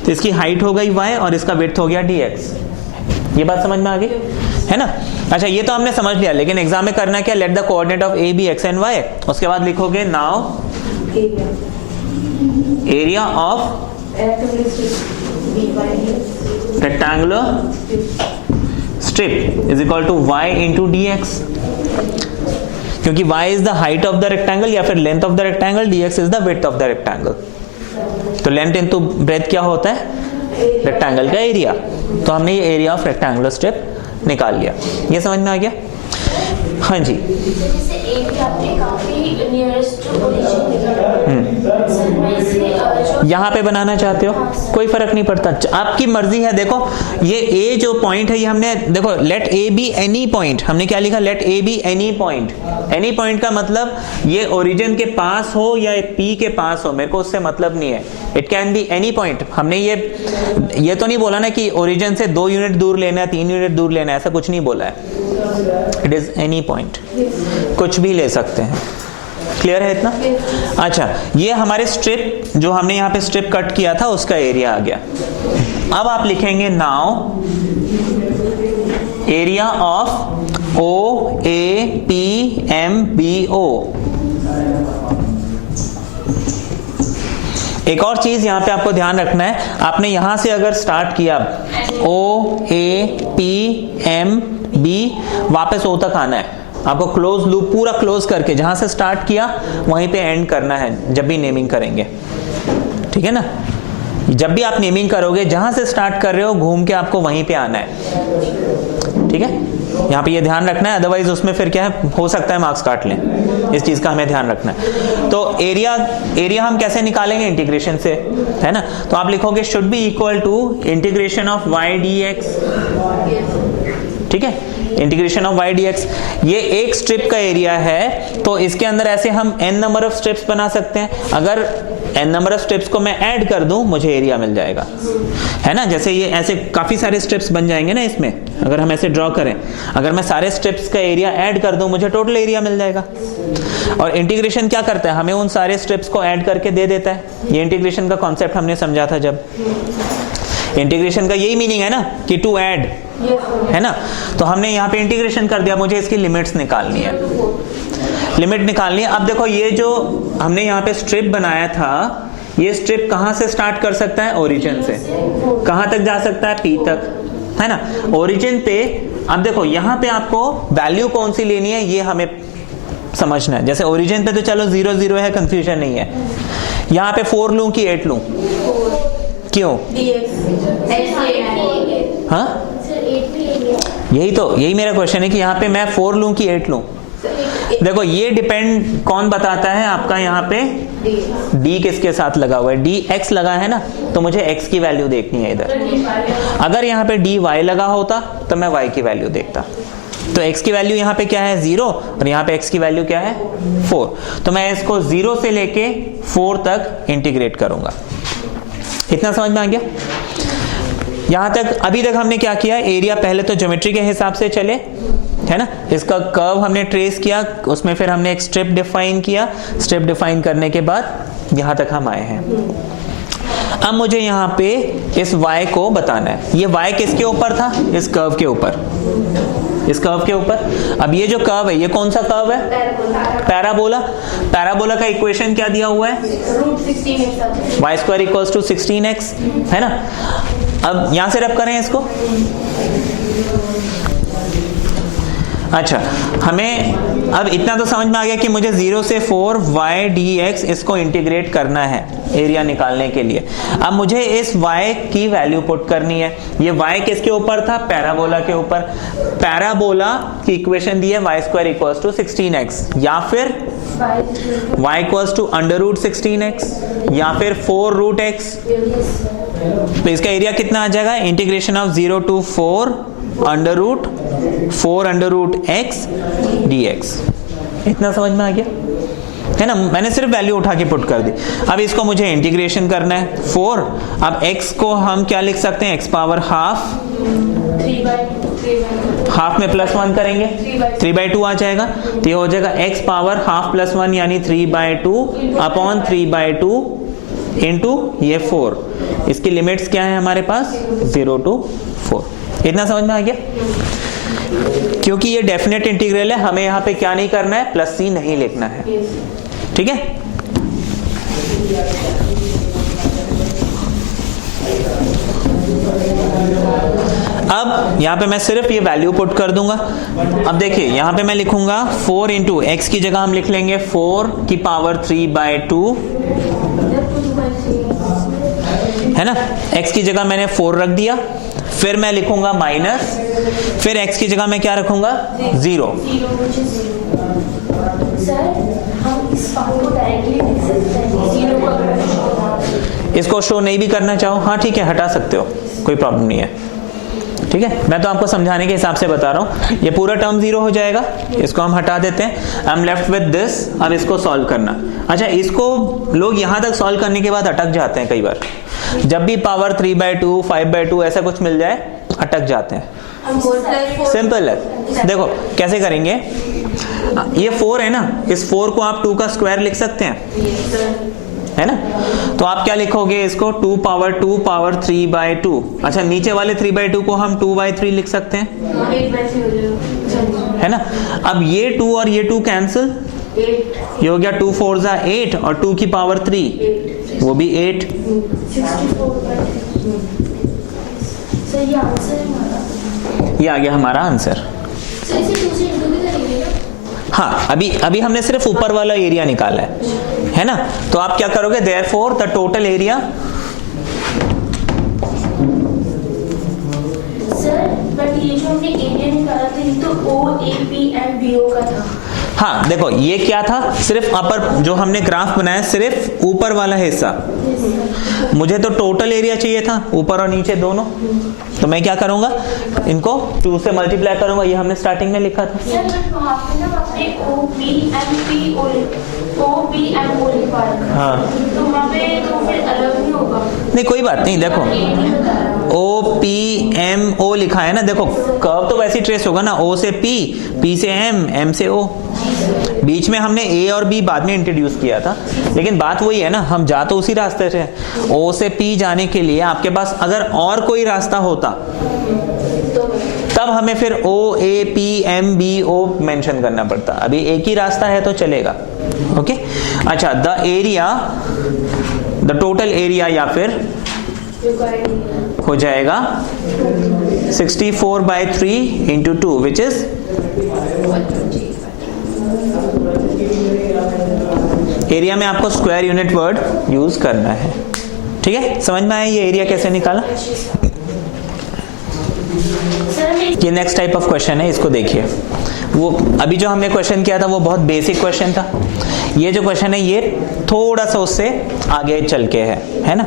तो इसकी हाइट हो गई y और इसका विड्थ हो गया dx। ये बात समझ में आ गई, है ना। अच्छा, ये तो हमने समझ लिया, लेकिन एग्जाम में करना क्या, let the coordinate of A be x and y. उसके बाद लिखोगे now area of rectangular strip is equal to y into dx, क्योंकि y is the height of the rectangle या फिर length of the rectangle, dx is the width of the rectangle. तो length into breadth क्या होता है, rectangle का area. तो हमने ये एरिया ऑफ रेक्टेंगुलर स्ट्रिप निकाल लिया। ये समझ में आ गया? हाँ जी। जैसे ए भी आपने काफी नियरेस्ट पोजीशन यहाँ पे बनाना चाहते हो, कोई फर्क नहीं पड़ता, आपकी मर्जी है। देखो ये ए जो पॉइंट है, ये हमने देखो let A be any point, हमने क्या लिखा, let A be any point. Any point का मतलब ये ओरिजिन के पास हो या पी के पास हो, मेरे को उससे मतलब नहीं है, it can B any point. हमने ये तो नहीं बोला ना कि ओरिजिन से 2 यूनिट दूर लेना है, 3 यूनिट दूर लेना है, ऐसा कुछ नहीं बोला है। इट इज एनी पॉइंट, कुछ भी ले सकते हैं। क्लियर है इतना? अच्छा, ये हमारे स्ट्रिप जो हमने यहाँ पे स्ट्रिप कट किया था उसका एरिया आ गया। अब आप लिखेंगे now area of O A P M B O. एक और चीज यहाँ पे आपको ध्यान रखना है, आपने यहां से अगर स्टार्ट किया O A P M B, वापस O तक आना है आपको, क्लोज लूप पूरा क्लोज करके जहां से स्टार्ट किया वहीं पे एंड करना है जब भी नेमिंग करेंगे, ठीक है ना। जब भी आप नेमिंग करोगे जहां से स्टार्ट कर रहे हो घूम के आपको वहीं पे आना है, ठीक है। यहाँ पे ये ध्यान रखना है, अदरवाइज उसमें फिर क्या है, हो सकता है मार्क्स काट लें, इस चीज का हमें ध्यान रखना है। तो एरिया हम कैसे निकालेंगे, इंटीग्रेशन से, है ना। तो आप लिखोगे should be equal to integration of y dx, ठीक है, इंटीग्रेशन ऑफ y dx। ये एक स्ट्रिप का एरिया है, तो इसके अंदर ऐसे हम n नंबर ऑफ स्ट्रिप्स बना सकते हैं। अगर n नंबर ऑफ स्ट्रिप्स को मैं ऐड कर दूं मुझे एरिया मिल जाएगा, है ना। जैसे ये ऐसे काफी सारे स्ट्रिप्स बन जाएंगे ना इसमें, अगर हम ऐसे ड्रॉ करें, अगर मैं सारे स्ट्रिप्स का एरिया ऐड कर दूं मुझे टोटल एरिया मिल जाएगा। और इंटीग्रेशन क्या करता है, हमें उन सारे स्ट्रिप्स को ऐड करके दे देता है। ये इंटीग्रेशन का कॉन्सेप्ट हमने समझा था जब, इंटीग्रेशन का यही मीनिंग है ना कि टू ऐड, है ना। तो हमने यहाँ पे इंटीग्रेशन कर दिया, मुझे इसकी लिमिट्स निकालनी है, लिमिट निकालनी है। अब देखो ये जो हमने यहाँ पे स्ट्रिप बनाया था, ये स्ट्रिप कहाँ से स्टार्ट कर सकता है, ओरिजिन से, कहाँ तक जा सकता है, P तक, है ना, ओरिजिन पे। अब देखो यहाँ पे आपको वैल्यू कौन सी लेनी है ये हमें समझना है। जैसे ओरिजिन पे तो चलो 0 0 है, कंफ्यूजन नहीं है। यहाँ पे 4 लूं कि 8 लूं, क्यों, हाँ यही मेरा क्वेश्चन है कि यहाँ पे मैं 4 लूं कि 8 लूं। देखो ये डिपेंड कौन बताता है आपका, यहाँ पे D किसके साथ लगा हुआ है, dx लगा है ना, तो मुझे x की वैल्यू देखनी है इधर। अगर यहाँ पे dy लगा होता तो मैं y की वैल्यू देखता। तो x की वैल्यू यहाँ पे क्या है 0, और यहाँ पे x की वैल्यू क्या है 4। तो मैं इसको 0 से लेके 4 तक इंटीग्रेट करूंगा। इतना समझ में आ गया। यहां तक अभी तक हमने क्या किया, एरिया पहले तो ज्योमेट्री के हिसाब से चले, है ना, इसका कर्व हमने ट्रेस किया, उसमें फिर हमने एक स्ट्रिप डिफाइन किया, स्ट्रिप डिफाइन करने के बाद यहां तक हम आए हैं। अब मुझे यहाँ पे इस y को बताना है। ये y किसके ऊपर था, इस कर्व के ऊपर, इस कर्व के ऊपर। अब ये जो कर्व है ये कौन सा कर्व है, पैराबोला। पैराबोला का इक्वेशन क्या दिया हुआ है, y² = 16x, है ना। अब यहां से रब करें इसको। अच्छा, हमें अब इतना तो समझ में आ गया कि मुझे 0 से 4 y dx इसको इंटीग्रेट करना है एरिया निकालने के लिए। अब मुझे इस y की वैल्यू पुट करनी है। ये y किसके ऊपर था, पैराबोला के ऊपर। पैराबोला की इक्वेशन दी है y² = 16x, या फिर y = √16x, या फिर 4√x। तो इसका एरिया कितना आ जाएगा, integration of 0 to 4 √4√x dx। इतना समझ में आ गया, है ना। मैंने सिर्फ वैल्यू उठा के पुट कर दी। अब इसको मुझे इंटीग्रेशन करना है 4। अब x को हम क्या लिख सकते हैं, x पावर हाफ, हाफ में +1 करेंगे 3/2 आ जाएगा। तो ये हो जाएगा x पावर हाफ +1 यानी 3/2 अपॉन 3/2 इंटू ये 4। इसकी लिमिट्स क्या है हमारे पास, 0 to 4। इतना समझ में आ गया। क्योंकि ये डेफिनेट इंटीग्रल है, हमें यहाँ पे क्या नहीं करना है, +c नहीं लिखना है, ठीक है। अब यहाँ पे मैं सिर्फ ये वैल्यू पुट कर दूंगा। अब देखिए यहाँ पे मैं लिखूंगा 4 इंटू x की जगह हम लिख लेंगे 4 की पावर 3/2, है ना। x की जगह मैंने 4 रख दिया, फिर मैं लिखूंगा माइनस, फिर x की जगह मैं क्या रखूंगा 0। इसको शो नहीं भी करना चाहो, हाँ ठीक है, हटा सकते हो, कोई प्रॉब्लम नहीं है, ठीक है। मैं तो आपको समझाने के हिसाब से बता रहा हूँ। ये पूरा टर्म 0 हो जाएगा, इसको हम हटा देते हैं। I am left with this. अब इसको सॉल्व करना। अच्छा, इसको लोग यहाँ तक सॉल्व करने के बाद अटक जाते हैं कई बार। जब भी पावर 3/2 5/2 ऐसा कुछ मिल जाए अटक जाते हैं। सिंपल है, देखो कैसे करेंगे। ये 4 है ना, इस 4 को आप 2 का स्क्वायर लिख सकते हैं, है ना। तो आप क्या लिखोगे इसको, 2 पावर 2 पावर 3/2। अच्छा, नीचे वाले 3/2 को हम 2/3 लिख सकते हैं, है ना। अब ये 2 और ये 2 कैंसिल, ये हो गया 2 4 8 और 2 की पावर 3 वो भी 8। 64 सर ये आंसर है हमारा। ये आ गया हमारा आंसर। सर इसे 2 से इंटू भी करेंगे ना? हाँ, अभी हमने सिर्फ ऊपर वाला एरिया निकाला है ना? तो आप क्या करोगे, therefore the total area. Sir but ये जो हमने एरिया निकाला था ये तो OAPMBO का था। हाँ देखो, ये क्या था, सिर्फ अपर जो हमने ग्राफ बनाया सिर्फ ऊपर वाला हिस्सा। मुझे तो टोटल एरिया चाहिए था, ऊपर और नीचे दोनों। तो मैं क्या करूंगा, इनको 2 से मल्टीप्लाई करूंगा। ये हमने स्टार्टिंग में लिखा था। सर बट वहाँ पे ना आपने OBMO लिखा है। हाँ, तो वहाँ पे तो फिर अलग नहीं होगा। नहीं कोई बात नहीं, देखो OPMO लिखा है ना, देखो कर्व तो वैसे ही ट्रेस होगा ना, O से P, P से M, M से O। बीच में हमने A और B बाद में इंट्रोड्यूस किया था, लेकिन बात वही है ना, हम जा तो उसी रास्ते से। O से P जाने के लिए आपके पास अगर और कोई रास्ता होता तब हमें फिर OAPMBO मेंशन करना पड़ता। अभी एक ही रास्ता है तो चलेगा। ओके, अच्छा, the area, the total area या फिर हो जाएगा 64/3 into 2 which is एरिया में आपको स्क्वायर यूनिट वर्ड यूज करना है। ठीक है, समझ में आया ये एरिया कैसे निकाला? ये नेक्स्ट टाइप ऑफ क्वेश्चन है, इसको देखिए। वो अभी जो हमने क्वेश्चन किया था वो बहुत बेसिक क्वेश्चन था। ये जो क्वेश्चन है ये थोड़ा सा उससे आगे चल के है ना।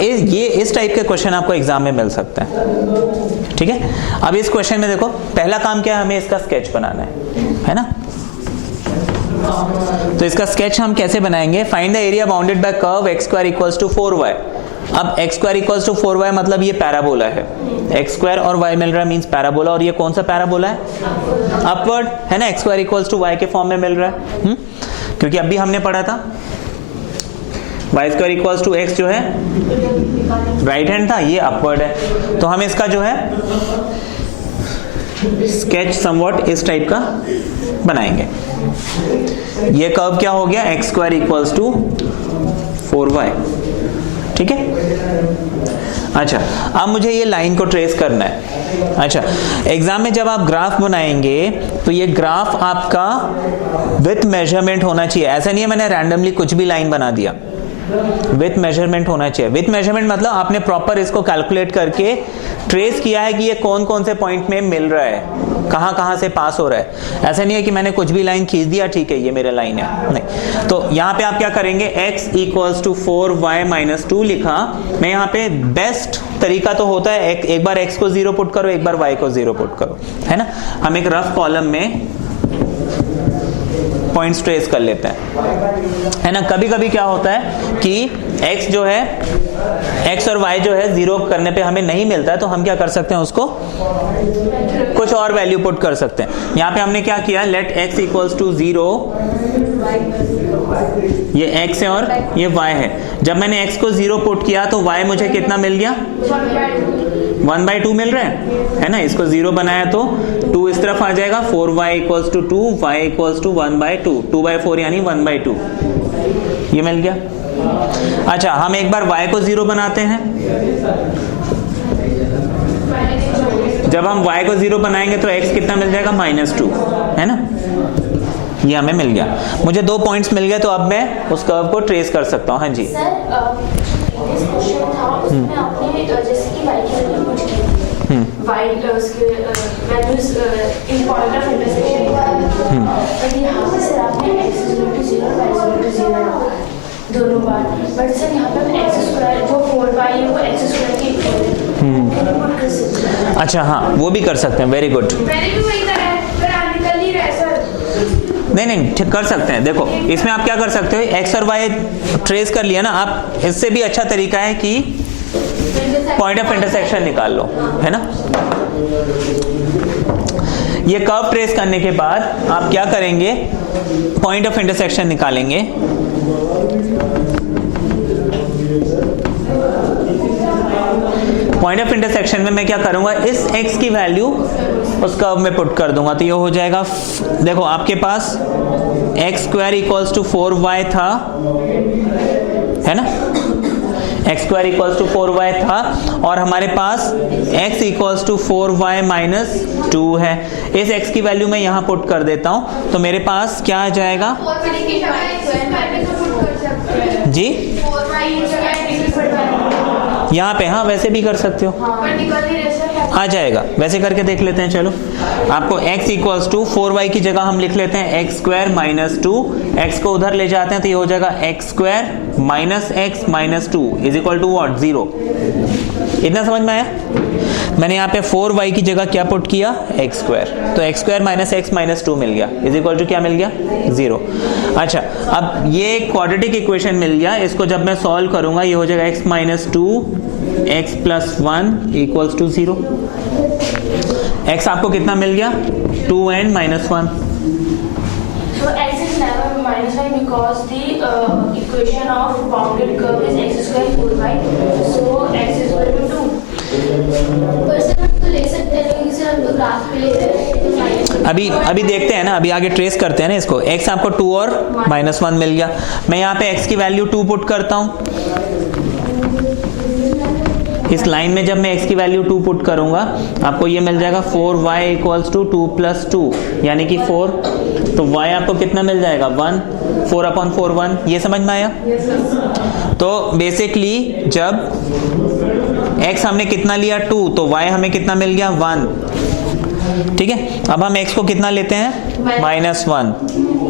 ये इस टाइप के क्वेश्चन आपको एग्जाम में मिल सकते हैं। ठीक है, अब इस क्वेश्चन में देखो, पहला काम क्या है, हमें इसका स्केच बनाना है ना। तो इसका स्केच हम कैसे बनाएंगे, find the area bounded by curve x square equals to 4y। अब x square equals to 4y मतलब ये पैराबोला है, x स्क्वायर और y मिल रहा है मींस पैराबोला। और ये कौन सा पैराबोला है, अपवर्ड है ना, x square equals to y के फॉर्म में मिल रहा है। क्योंकि अभी हमने पढ़ा था y square equals to x जो है राइट हैंड था, ये अपवर्ड है। तो हम इसका जो है स्केच समवॉट इस टाइप का बनाएंगे। ये कर्व क्या हो गया, x square equals to 4y। ठीक है, अच्छा, अब मुझे ये लाइन को ट्रेस करना है। अच्छा, एग्जाम में जब आप ग्राफ बनाएंगे तो ये ग्राफ आपका विथ मेजरमेंट होना चाहिए। ऐसा नहीं है मैंने रैंडमली कुछ भी लाइन बना दिया, विथ मेजरमेंट होना चाहिए। विथ मेजरमेंट मतलब आपने प्रॉपर इसको कैलकुलेट करके ट्रेस किया है कि ये कौन कौन से पॉइंट में मिल रहा है, कहां कहां से पास हो रहा है। ऐसा नहीं है कि मैंने कुछ भी लाइन खींच दिया, ठीक है ये मेरा लाइन है, नहीं। तो यहाँ पे आप क्या करेंगे, x इक्वल्स टू 4y - 2 लिखा। मैं यहाँ पे बेस्ट तरीका तो होता है एक बार x को 0 पुट करो, एक बार y को 0 पुट करो, है ना। हम एक रफ कॉलम में पॉइंट्स ट्रेस कर लेते हैं, है ना। कभी कभी क्या होता है कि x जो है, x और y जो है 0 करने पे हमें नहीं मिलता है, तो हम क्या कर सकते हैं, उसको कुछ और वैल्यू पुट कर सकते हैं। यहाँ पे हमने क्या किया, लेट x इक्वल्स टू 0, ये x है और ये y है। जब मैंने x को 0 पुट किया तो y मुझे कितना मिल गया, 1/2 मिल रहा है ना। इसको 0 बनाया तो 2 इस तरफ आ जाएगा, 4y equals to 2, y equals to 1/2, 2/4 यानी 1/2, ये मिल गया। अच्छा, हम एक बार y को 0 बनाते हैं। जब हम y को 0 बनाएंगे तो x कितना मिल जाएगा, -2, है ना। ये हमें मिल गया, मुझे 2 पॉइंट्स मिल गए। तो अब मैं उस कर्व को ट्रेस कर सकता हूँ। हाँ जी सर, प्रीवियस क्वेश्चन था उसमें आपने जैसे कि y की वैल्यू कुछ की थी, y उसके values in point of intersection पर यहाँ पे सर आपने x 0 to 0 y 0 to 0 दोनों बार, बट सर यहाँ पे मैं x स्क्वायर जो 4y है वो x स्क्वायर के इक्वल है। अच्छा, हाँ वो भी कर सकते हैं, वेरी गुड। मैंने भी वही करा है, पर आप निकल नहीं रहे सर। नहीं ठीक कर सकते हैं। देखो इसमें आप क्या कर सकते हो, x और y ट्रेस कर लिया ना आप, इससे भी अच्छा तरीका है कि पॉइंट ऑफ इंटरसेक्शन निकाल लो, है ना। ये कर्व ट्रेस करने के बाद आप क्या करेंगे, पॉइंट ऑफ इंटरसेक्शन निकालेंगे। पॉइंट ऑफ इंटरसेक्शन में मैं क्या करूंगा, इस x की वैल्यू उस कर्व में पुट कर दूंगा, तो ये हो जाएगा, देखो आपके पास x square equals to 4y था, है ना। X square equals to 4y था और हमारे पास x equals to 4y minus 2 है। इस x की वैल्यू मैं यहाँ पुट कर देता हूँ, तो मेरे पास क्या आ जाएगा जी, यहाँ पे, हाँ वैसे भी कर सकते हो, आ जाएगा। वैसे करके देख लेते हैं। चलो, आपको x इक्वल्स टू 4y की जगह हम लिख लेते हैं एक्स स्क्वायर माइनस 2, x को उधर ले जाते हैं तो ये हो जाएगा x square minus x minus 2 is equal to what, 0। इतना समझ में आया। मैंने यहाँ पे 4y की जगह क्या पुट किया, एक्स स्क्वायर, तो x square minus x minus 2 मिल गया इज इक्वल टू क्या मिल गया, 0। अच्छा, अब ये क्वाड्रेटिक इक्वेशन मिल गया, इसको जब मैं सॉल्व करूंगा ये हो जाएगा x minus 2 x plus 1 equals to 0। x आपको कितना मिल गया, 2n minus 1। So x is never minus 1 because the equation of bounded curve is x square 4y. So x is equal to 2. ले सकते हैं, इसे हम तो ग्राफ पे ले रहे हैं। अभी देखते हैं ना, अभी आगे ट्रेस करते हैं ना इसको। x आपको 2 और माइनस 1 मिल गया। मैं यहाँ पे x की वैल्यू 2 पुट करता हूँ। इस लाइन में जब मैं x की वैल्यू 2 पुट करूंगा आपको ये मिल जाएगा 4y इक्वल्स टू 2 प्लस 2 यानी कि 4। तो y आपको कितना मिल जाएगा, 1, 4/4 1। ये समझ में आया। तो बेसिकली जब x हमने कितना लिया 2, तो y हमें कितना मिल गया, 1। ठीक है, अब हम x को कितना लेते हैं, -1।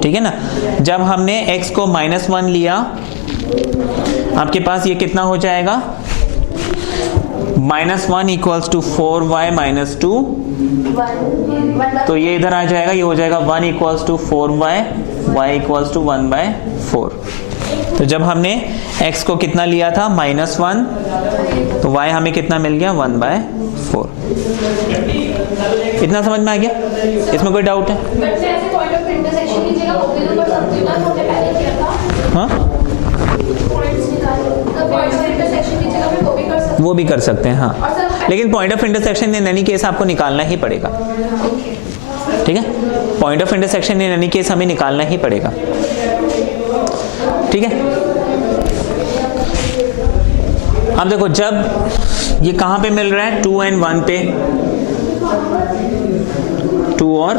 ठीक है ना। जब हमने x को -1 लिया आपके पास ये कितना हो जाएगा, -1 इक्वल्स टू 4y माइनस 2। तो ये इधर आ जाएगा, ये हो जाएगा 1 equals to 4y, y equals to 1/4। तो जब हमने x को कितना लिया था, -1, तो y हमें कितना मिल गया, 1/4। इतना समझ में आ गया, इसमें कोई डाउट है? हाँ, वो भी कर सकते हैं, हाँ। लेकिन point of intersection in any case आपको निकालना ही पड़ेगा। ठीक है, point of intersection in any case हमें निकालना ही पड़ेगा। ठीक है, अब देखो जब ये कहां पे मिल रहा है, 2 and 1 पे, 2 और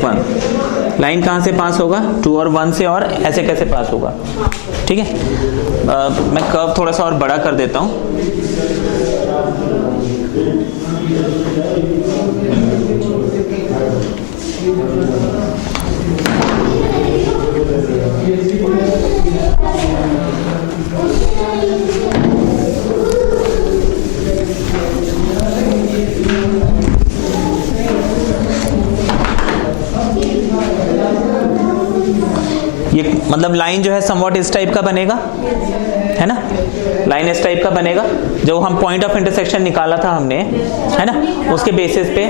1, लाइन कहां से पास होगा, 2 और 1 से, और ऐसे कैसे पास होगा। ठीक है, मैं कर्व थोड़ा सा और बड़ा कर देता हूं। ये मतलब लाइन जो है समवॉट इस टाइप का बनेगा, है ना। लाइन इस टाइप का बनेगा, जो हम पॉइंट ऑफ इंटरसेक्शन निकाला था हमने, है ना, उसके बेसिस पे।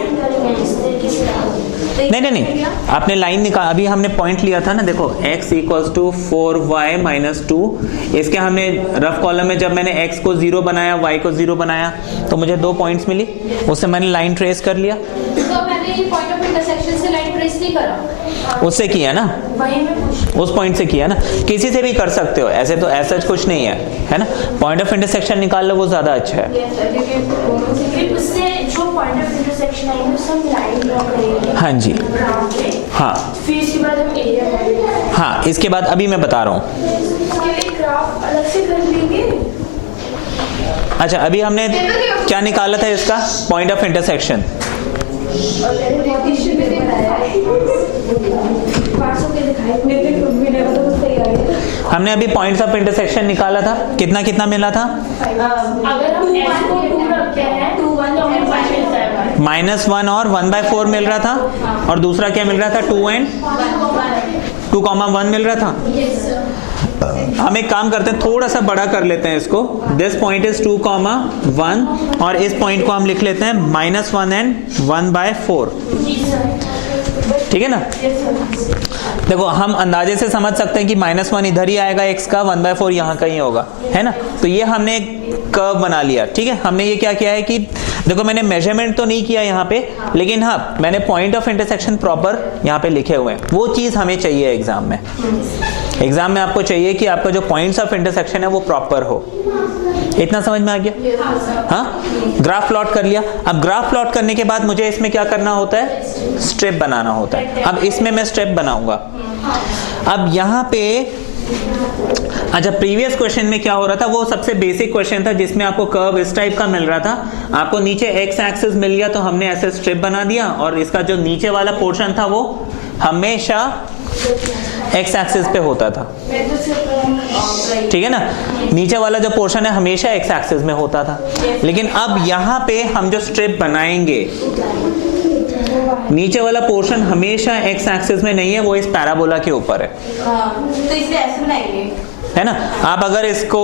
नहीं, आपने लाइन निकाल, अभी हमने पॉइंट लिया था ना, देखो x equals to 4y minus 2। इसके हमने रफ कॉलम में जब मैंने x को 0 बनाया, y को 0 बनाया, तो मुझे 2 पॉइंट्स मिली, उससे मैंने लाइन ट्रेस कर लिया। तो मैंने ये पॉइंट ऑफ इंटरसेक्शन से लाइन ट्रेस नहीं करा, उससे किया ना, उस पॉइंट से किया ना। किसी से भी कर सकते हो, ऐसे तो ऐसा कुछ नहीं है ना। पॉइंट ऑफ इंटरसेक्शन निकाल लो, वो ज्यादा अच्छा है। उससे जो पॉइंट ऑफ इंटरसेक्शन आएंगे उससे हम लाइन ड्रॉ करेंगे। हाँ जी, हाँ, फिर इसके बाद हम एरिया करेंगे। हाँ, इसके बाद अभी मैं बता रहा हूँ। ग्राफ अलग से कर लेंगे। अच्छा, अभी हमने क्या निकाला था इसका, पॉइंट ऑफ इंटरसेक्शन। हमने अभी पॉइंट्स ऑफ इंटरसेक्शन निकाला था, कितना कितना मिला था, अगर हम x को 2 रखते हैं, 2 1 तो हमें 5 मिलता है, -1 और 1/4 मिल रहा था, और दूसरा क्या मिल रहा था, 2 and 2,1 मिल रहा था। हम एक काम करते हैं, थोड़ा सा बड़ा कर लेते हैं इसको। दिस पॉइंट इज 2,1 और इस पॉइंट को हम लिख लेते हैं -1 and 1/4। ठीक है ना। देखो हम अंदाजे से समझ सकते हैं कि -1 इधर ही आएगा x का, 1/4 यहाँ कहीं होगा, है ना। तो ये हमने कर्व बना लिया। ठीक है, हमने ये क्या किया है कि देखो मैंने मेजरमेंट तो नहीं किया यहाँ पे, लेकिन हाँ मैंने पॉइंट ऑफ इंटरसेक्शन प्रॉपर यहाँ पे लिखे हुए हैं। वो चीज हमें चाहिए एग्जाम में, एग्जाम में आपको चाहिए कि आपका जो पॉइंट्स ऑफ इंटरसेक्शन है वो प्रॉपर हो। इतना समझ में आ गया? हाँ, ग्राफ प्लॉट कर लिया। अब ग्राफ प्लॉट करने के बाद मुझे इसमें क्या करना होता है? स्ट्रिप बनाना होता है। अब इसमें मैं स्ट्रिप बनाऊंगा। अब यहाँ पे अच्छा, प्रीवियस क्वेश्चन में क्या हो रहा था, वो सबसे बेसिक क्वेश्चन था जिसमें आपको कर्व इस टाइप का मिल रहा था, आपको नीचे एक्स एक्सिस मिल गया तो हमने ऐसे स्ट्रिप बना दिया और इसका जो नीचे वाला पोर्शन था वो हमेशा एक्स एक्सिस पे होता था। ठीक है ना, नीचे वाला जो पोर्शन है हमेशा एक्स एक्सिस में होता था। लेकिन अब यहाँ पे हम जो स्ट्रिप बनाएंगे, नीचे वाला पोर्शन हमेशा एक्स एक्सिस में नहीं है, वो इस पैराबोला के ऊपर है। तो इसलिए ऐसे बनाएंगे, है ना। आप अगर इसको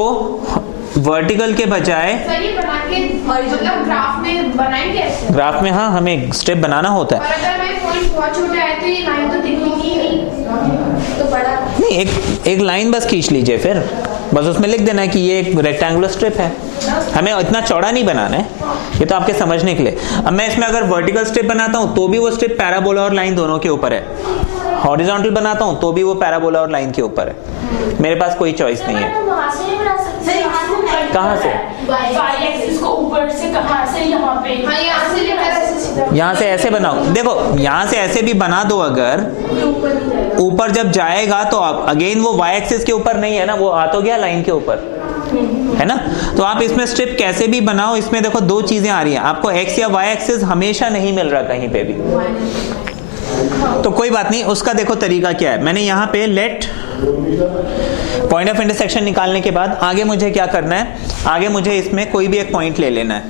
वर्टिकल के बजाय सर ये बना के मतलब ग्राफ में बनाएंगे ऐसे? ग्राफ में, हाँ, हमें स्टेप बनाना होता और है। अगर मेरे पॉइंट बहुत छोटे आए तो ये लाइन तो दिखेगी ही नहीं, तो बड़ा नहीं, एक लाइन बस खींच लीजिए, फिर बस उसमें लिख देना है कि ये एक रेक्टेंगुलर स्ट्रिप है। हमें इतना चौड़ा नहीं बनाना है, ये तो आपके समझने के लिए। अब मैं इसमें अगर वर्टिकल स्ट्रिप बनाता हूँ तो भी वो स्ट्रिप पैराबोला और लाइन दोनों के ऊपर है, हॉरिजॉन्टल बनाता हूँ तो भी वो पैराबोला और लाइन के ऊपर है। मेरे पास कोई चॉइस नहीं है। वहाँ से नहीं बना सकते, कहाँ से? वाई एक्सिस को ऊपर से, कहाँ से? यहाँ पे। हाँ, यहाँ से लेकर ऐसे सीधा, यहाँ से ऐसे बनाओ, देखो यहाँ से ऐसे भी बना दो, अगर ऊपर जब जाएगा तो आप अगेन वो वाई एक्सिस के ऊपर नहीं है ना, वो आ तो गया लाइन के ऊपर, है ना। तो आप इसमें स्ट्रिप कैसे भी बनाओ, इसमें देखो दो चीजें आ रही हैं, आपको एक्स या वाई एक्सिस हमेशा नहीं मिल रहा कहीं पे भी, तो कोई बात नहीं। उसका देखो तरीका क्या है, मैंने यहाँ पे लेट पॉइंट ऑफ इंटरसेक्शन निकालने के बाद आगे मुझे क्या करना है, आगे मुझे इसमें कोई भी एक पॉइंट ले लेना है।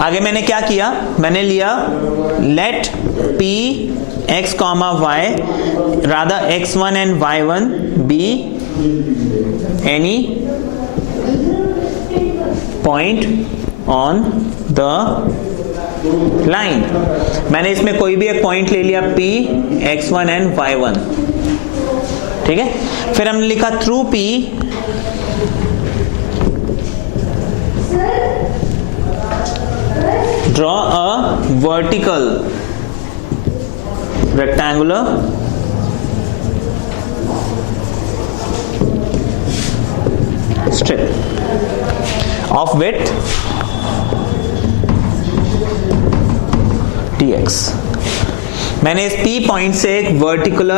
आगे मैंने क्या किया, मैंने लिया let P x comma y rather x1 and y1 be any point on the line. मैंने इसमें कोई भी एक पॉइंट ले लिया P, x1 एंड y1, ठीक है। फिर हमने लिखा through P draw a vertical rectangular strip of width dx। मैंने इस P पॉइंट से एक वर्टिकल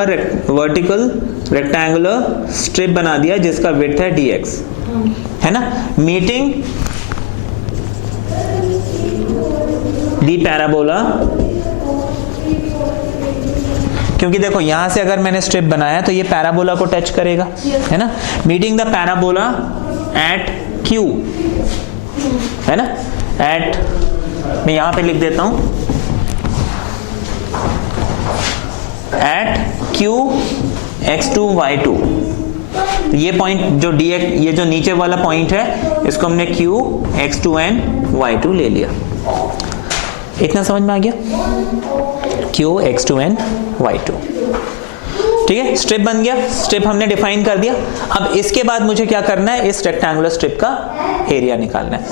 रेक्टेंगुलर स्ट्रिप बना दिया जिसका विड्थ है dx, है ना, मीटिंग दी पैराबोला। क्योंकि देखो यहां से अगर मैंने स्ट्रिप बनाया तो ये पैराबोला को टच करेगा, है ना, meeting the parabola at Q, है ना, एट, मैं यहां पे लिख देता हूं एट Q x2 y2। ये पॉइंट जो dx, ये जो नीचे वाला पॉइंट है इसको हमने Q x2 एंड y2 ले लिया। इतना समझ में आ गया, Q x2 एंड y2, ठीक है। स्ट्रिप बन गया, स्ट्रिप हमने डिफाइन कर दिया। अब इसके बाद मुझे क्या करना है, इस रेक्टेंगुलर स्ट्रिप का एरिया निकालना है।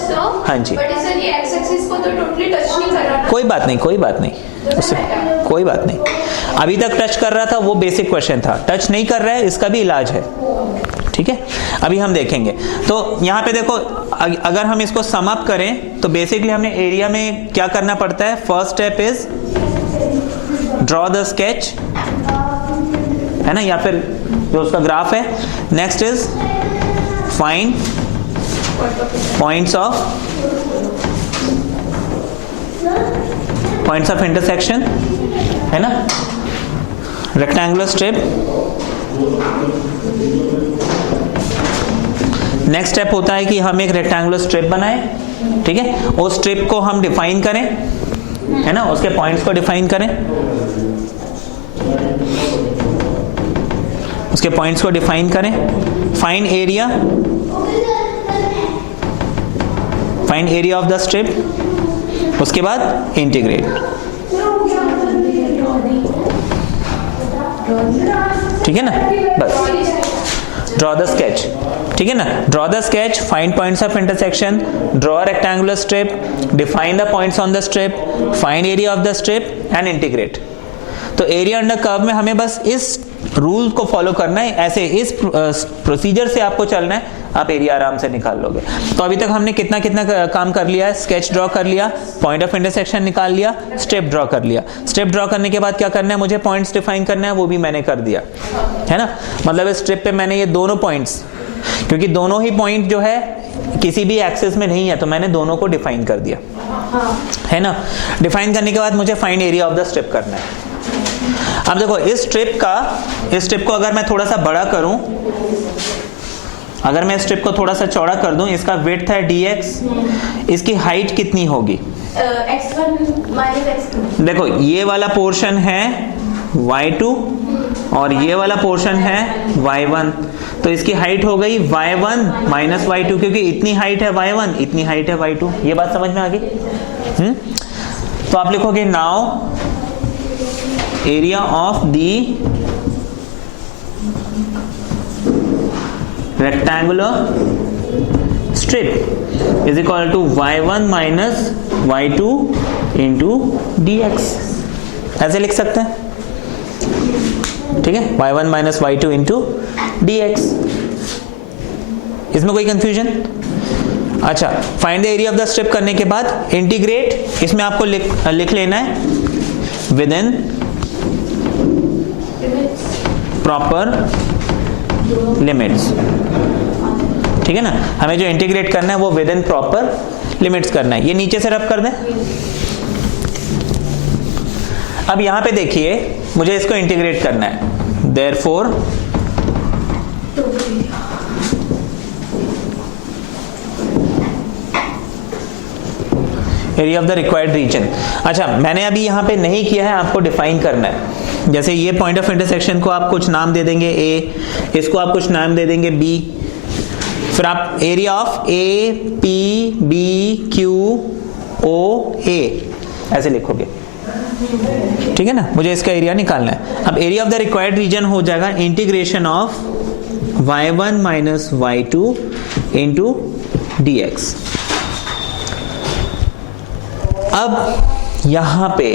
हाँ जी, बट सर ये एक्स एक्सिस को तो टोटली टच नहीं कर रहा। कोई बात नहीं, कोई बात नहीं, उससे कोई बात नहीं। अभी तक टच कर रहा था, वो बेसिक क्वेश्चन था, टच नहीं कर रहा है, इसका भी इलाज है, ठीक है। अभी हम देखेंगे। तो यहाँ पे देखो, अगर हम इसको सम अप करें तो बेसिकली हमने एरिया में क्या करना पड़ता है, first step is draw the sketch, है ना, या फिर जो उसका ग्राफ है। Next is find points of intersection, है ना, रेक्टेंगुलर स्ट्रिप। नेक्स्ट स्टेप होता है कि हम एक रेक्टेंगुलर स्ट्रिप बनाएं, ठीक है, उस स्ट्रिप को हम डिफाइन करें, है ना, उसके पॉइंट्स को डिफाइन करें, उसके पॉइंट्स को डिफाइन करें, find area of the strip, उसके बाद इंटीग्रेट, ठीक है ना, बस ड्रॉ द स्केच, ठीक है ना, draw the sketch, find points of intersection, draw rectangular strip, define the points on the strip, find area of the strip and integrate. तो एरिया अंडर कर्व में हमें बस इस रूल को फॉलो करना है, ऐसे इस प्रोसीजर से आपको चलना है, आप एरिया आराम से निकाल लोगे। तो अभी तक हमने कितना कितना काम कर लिया है, स्केच ड्रॉ कर लिया, पॉइंट ऑफ इंटरसेक्शन निकाल लिया, स्टेप ड्रॉ कर लिया। स्टेप ड्रॉ करने के बाद क्या करना है, मुझे पॉइंट्स डिफाइन करना है, वो भी मैंने कर दिया है ना। मतलब इस स्ट्रिप पे मैंने ये दोनों पॉइंट्स, क्योंकि दोनों ही पॉइंट जो है किसी भी एक्सिस में नहीं है, तो मैंने दोनों को डिफाइन कर दिया है ना। डिफाइन करने के बाद मुझे find area of the strip करना है। अब देखो इस स्ट्रिप को अगर मैं थोड़ा सा बड़ा करूं, अगर मैं स्ट्रिप को थोड़ा सा चौड़ा कर दूं, इसका विड्थ है dx, इसकी हाइट कितनी होगी? x1 minus x2। देखो ये वाला पोर्शन है y2 और ये वाला पोर्शन है y1, तो इसकी हाइट हो गई y1 माइनस y2, क्योंकि इतनी हाइट है y1, इतनी हाइट है y2। ये बात समझ में आ गई? तो आप लिखोगे now area of the rectangular strip is equal to y1 minus y2 into dx। ऐसे लिख सकते हैं, ठीक है, y1 minus y2 into dx। इसमें कोई कंफ्यूजन? अच्छा, find the area of the strip करने के बाद इंटीग्रेट, इसमें आपको लिख लेना है विद इन प्रॉपर लिमिट्स, ठीक है ना। हमें जो इंटीग्रेट करना है वो विद इन प्रॉपर लिमिट्स करना है। ये नीचे से रब कर दें। अब यहां पे देखिए मुझे इसको इंटीग्रेट करना है, therefore area of the required region. अच्छा, मैंने अभी यहां पे नहीं किया है, आपको डिफाइन करना है। जैसे ये पॉइंट ऑफ इंटरसेक्शन को आप कुछ नाम दे देंगे A, इसको आप कुछ नाम दे देंगे B, फिर आप area of A P B Q O A ऐसे लिखोगे, ठीक है ना। मुझे इसका एरिया निकालना है। अब area of the required region हो जाएगा integration of y1 minus y2 into dx। अब यहां पे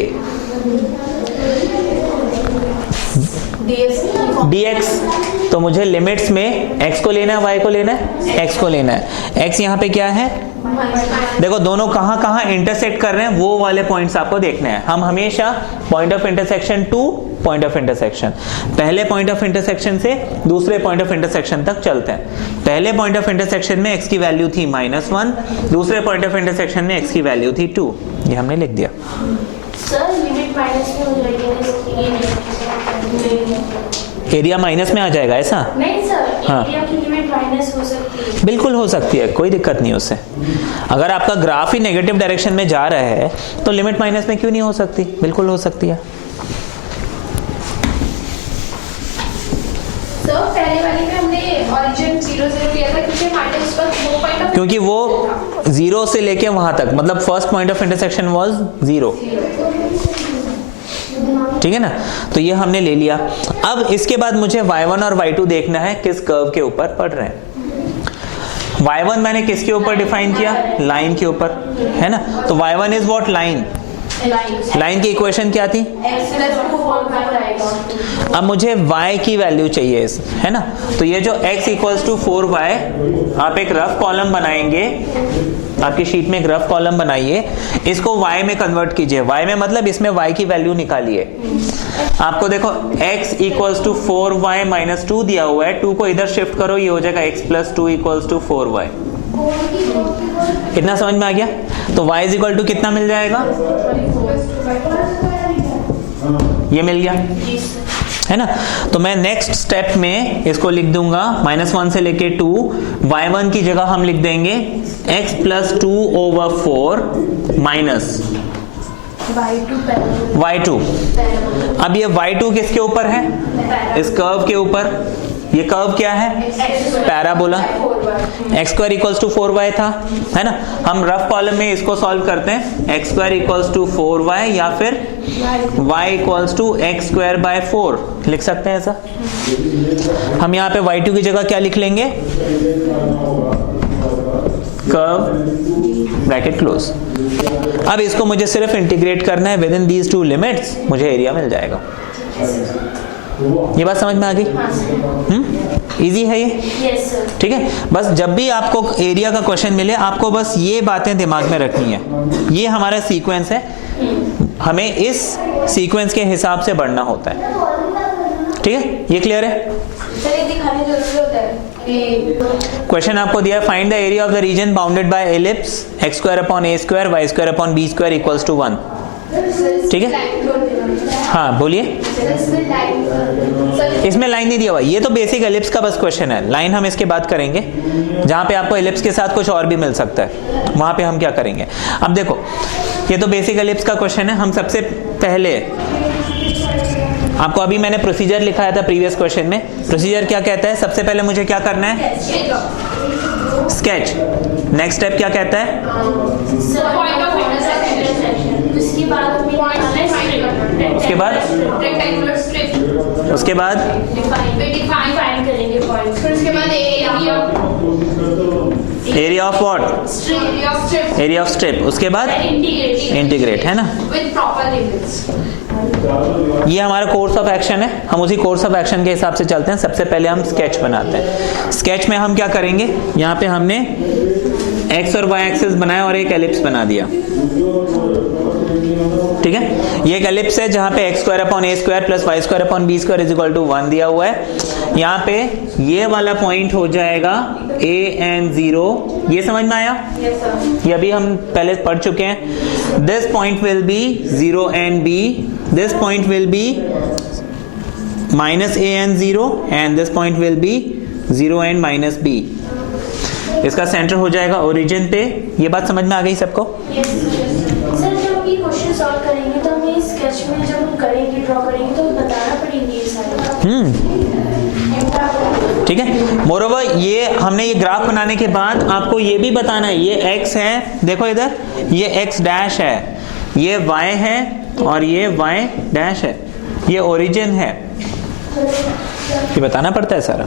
dx, तो मुझे लिमिट्स में x को लेना है, y को लेना है, x को लेना है। x यहाँ पे क्या है, देखो दोनों कहाँ कहाँ इंटरसेक्ट कर रहे हैं वो वाले पॉइंट्स आपको देखने हैं। हम हमेशा point of intersection two point of intersection, पहले पॉइंट ऑफ इंटरसेक्शन से दूसरे पॉइंट ऑफ इंटरसेक्शन तक चलते हैं। पहले पॉइंट ऑफ इंटरसेक्शन में x की वैल्यू थी -1, दूसरे पॉइंट ऑफ इंटरसेक्शन में x की वैल्यू थी 2। ये हमने लिख दिया। सर लिमिट माइनस में हो जाएगी, एरिया माइनस में आ जाएगा ऐसा? नहीं सर, हाँ, एरिया की लिमिट माइनस हो सकती है। बिल्कुल हो सकती है, कोई दिक्कत नहीं उससे। अगर आपका ग्राफ ही नेगेटिव डायरेक्शन में जा रहा है तो लिमिट माइनस में क्यों नहीं हो सकती? बिल्कुल हो सकती है। सर पहले वाली में हमने ओरिजिन 0 0 लिया था, क्योंकि हमारे उस पर वो पॉइंट ऑफ, क्योंकि वो 0 से लेके वहां तक, मतलब first point of intersection was 0, ठीक है ना। तो ये हमने ले लिया। अब इसके बाद मुझे y1 और y2 देखना है किस कर्व के ऊपर पड़ रहे हैं। y1 मैंने किसके ऊपर डिफाइन किया? लाइन के ऊपर, है ना। तो y1 is what? Line. Line की इक्वेशन क्या थी? अब मुझे y की वैल्यू चाहिए, है ना। तो ये जो x इक्वल्स टू 4y, आप एक रफ कॉलम बनाएंगे, आपकी शीट में एक रफ कॉलम बनाइए, इसको y में कन्वर्ट कीजिए। y में मतलब इसमें y की वैल्यू निकालिए। आपको देखो x equals to 4y minus 2 दिया हुआ है, 2 को इधर शिफ्ट करो, ये हो जाएगा x plus 2 equals to 4y। इतना समझ में आ गया? तो y इज इक्वल टू कितना मिल जाएगा? ये मिल गया, है ना। तो मैं नेक्स्ट स्टेप में इसको लिख दूंगा -1 से लेके 2, y1 की जगह हम लिख देंगे x plus 2 over 4 minus y2। अब ये y2 किसके ऊपर है? इस कर्व के ऊपर। ये कर्व क्या है? Parabola. x square equals to 4y था, है ना। हम रफ कॉलम में इसको सॉल्व करते हैं, x square equals to 4y या फिर y equals to x square by 4 लिख सकते हैं ऐसा। हम यहाँ पे y2 की जगह क्या लिख लेंगे? Curve bracket close. अब इसको मुझे सिर्फ इंटीग्रेट करना है with in these two limits, मुझे एरिया मिल जाएगा। ये बात समझ में आ गई? इजी है ये? Yes sir. ठीक है, बस जब भी आपको एरिया का क्वेश्चन मिले आपको बस ये बातें दिमाग में रखनी है। ये हमारा सीक्वेंस है, हमें इस सीक्वेंस के हिसाब से बढ़ना होता है। ठीक है, ये क्लियर है? सर ये दिखाने जरूरी होता है कि क्वेश्चन आपको दिया है, find the area of the region bounded by ellipse x square upon a square y square upon b square equals to 1। ठीक है, हाँ बोलिए। इसमें लाइन नहीं दिया हुआ, ये तो बेसिक एलिप्स का बस क्वेश्चन है। लाइन हम इसके बाद करेंगे, जहां पे आपको एलिप्स के साथ कुछ और भी मिल सकता है, वहां पे हम क्या करेंगे। अब देखो, ये तो बेसिक एलिप्स का क्वेश्चन है। हम सबसे पहले आपको, अभी मैंने प्रोसीजर लिखाया था प्रीवियस क्वेश्चन में। प्रोसीजर क्या कहता है? सबसे पहले मुझे क्या करना है? स्केच। नेक्स्ट स्टेप क्या कहता है? पॉइंट ऑफ इंटरसेक्शन, उसके बाद उसके बाद रेक्टेंगुलर स्ट्रिप, उसके बाद डिफाइन करेंगे पॉइंट। फिर उसके बाद area of what? Area of strip, area of strip. उसके बाद इंटीग्रेट, है ना? With proper limits. ये हमारा कोर्स ऑफ एक्शन है, हम उसी कोर्स ऑफ एक्शन के हिसाब से चलते हैं। सबसे पहले हम स्केच बनाते हैं। स्केच में हम क्या करेंगे, यहाँ पे हमने एक्स और वाई एक्सिस बनाया और एक एलिप्स बना दिया। ठीक है, ये एक एलिप्स है जहाँ पे x square upon A square plus y square upon b square is equal to 1 दिया हुआ है। यहाँ पे ये वाला पॉइंट हो जाएगा a and 0। ये समझ में आया? ये अभी हम पहले पढ़ चुके हैं। This point will be 0 and b, this point will be minus a and 0 and this point will be 0 and minus b। इसका सेंटर हो जाएगा ओरिजिन पे। ये बात समझ में आ गई सबको? सर जब हम ये क्वेश्चन सॉल्व करेंगे तो हमें स्केच में जब हम करेंगे, ड्रॉ करेंगे तो बताना पड़ेंगे ये सारे। ठीक है, मोरोवर ये हमने ये ग्राफ बनाने के बाद आपको ये भी बताना है, ये x है, देखो इधर ये x डैश है, ये y है और ये y डैश है, ये ओरिजिन है। ये बताना पड़ता है सारा।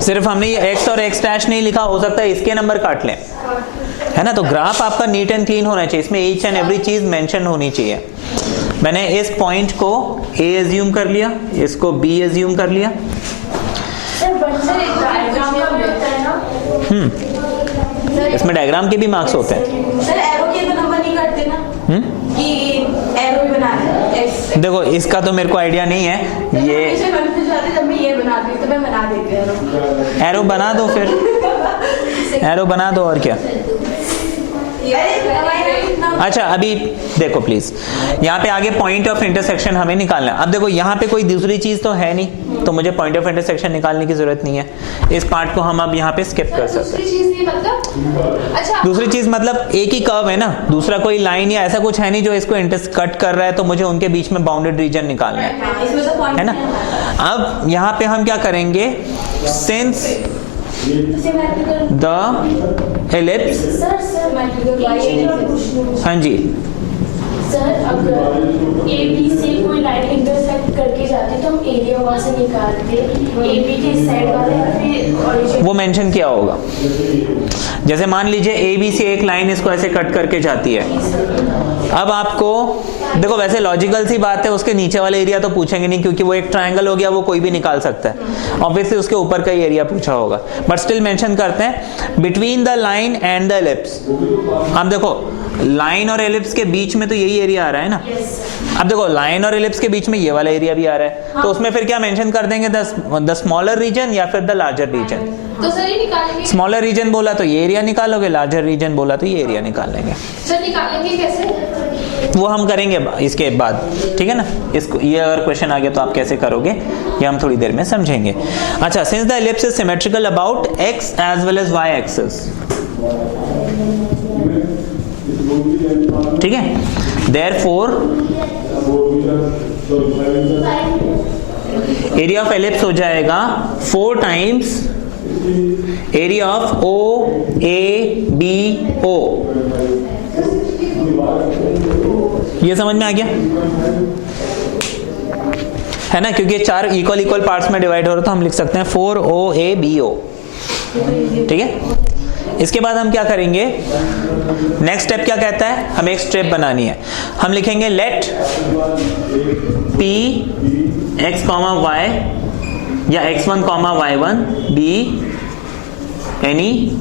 सिर्फ हमने ये x और x डैश नहीं लिखा, हो सकता है इसके नंबर काट लें, है ना? तो ग्राफ आपका नीट एंड क्लीन होना चाहिए, इसमें ईच एंड एवरी चीज मेंशन होनी चाहिए। मैंने इस पॉइंट को a एज्यूम कर लिया, इसको b एज्यूम कर लिया। सर बंसर एक डायग्राम का भी होता है ना? इसमें डायग्राम के भी मार्क्स होते हैं। सर एरो के तो नंबर नहीं करते ना कि एरो भी बनाना है एक्स। देखो इसका तो मेरे को आइडिया नहीं है। ये कंफ्यूज आते जब मैं ये बनाती हूँ तो मैं बना देती हूँ एरो बना दो, फिर एरो बना दो और क्या। अच्छा अभी देखो प्लीज, यहाँ पे आगे पॉइंट ऑफ इंटरसेक्शन हमें निकालना है। अब देखो यहाँ पे कोई दूसरी चीज तो है नहीं, तो मुझे पॉइंट ऑफ इंटरसेक्शन निकालने की जरूरत नहीं है। इस पार्ट को हम अब यहाँ पे स्किप कर सकते दूसरी चीज नहीं मतलब? अच्छा दूसरी चीज मतलब एक ही कर्व है ना, दूसरा कोई लाइन या ऐसा कुछ है नहीं जो इसको कट कर रहा है, तो मुझे उनके बीच में बाउंडेड रीजन निकालना है, इसमें तो पॉइंट है ना। अब यहाँ पे हम क्या करेंगे, सिंस द एलिप्स, हाँ जी सर अगर ए बी से कोई लाइन इंटरसेक्ट करके जाती तो हम एरिया वहां से निकालते, ए बी के साइड वाले फिर ओरिजिन वो मेंशन किया होगा। जैसे मान लीजिए ए बी से एक लाइन इसको ऐसे कट करके जाती है। अब आपको देखो वैसे लॉजिकल सी बात है, उसके नीचे वाले एरिया तो पूछेंगे नहीं क्योंकि वो एक ट्रायंगल हो गया, वो कोई भी निकाल सकता है। ऑब्वियसली उसके ऊपर का ही एरिया पूछा होगा, बट स्टिल मेंशन करते हैं between the line and the ellipse. अब देखो लाइन और एलिप्स के बीच में तो यही एरिया आ रहा है ना। अब देखो लाइन और एलिप्स के बीच में ये वाला एरिया भी आ रहा है, तो उसमें फिर क्या मेंशन कर देंगे, द स्मॉलर रीजन या फिर द लार्जर रीजन। तो सर ये निकालेंगे? स्मॉलर रीजन बोला तो ये एरिया निकालोगे, लार्जर रीजन बोला तो ये एरिया निकाल लेंगे। सर निकालेंगे कैसे? वो हम करेंगे इसके बाद, ठीक है ना। इसको ये अगर क्वेश्चन आ गया तो आप कैसे करोगे ये हम थोड़ी देर में समझेंगे। अच्छा, since the ellipse is symmetrical about x as well as y axis, ठीक है, देयरफॉर एरिया ऑफ एलिप्स हो जाएगा 4 times area of O A B O. ये समझ में आ गया है ना, क्योंकि ये 4 इक्वल पार्ट्स में डिवाइड हो रहा है, तो हम लिख सकते हैं 4 ओ ए बी ओ, ठीक है। इसके बाद हम क्या करेंगे, नेक्स्ट स्टेप क्या कहता है, हमें एक स्ट्रिप बनानी है। हम लिखेंगे let P x comma y या x1 comma y1 be any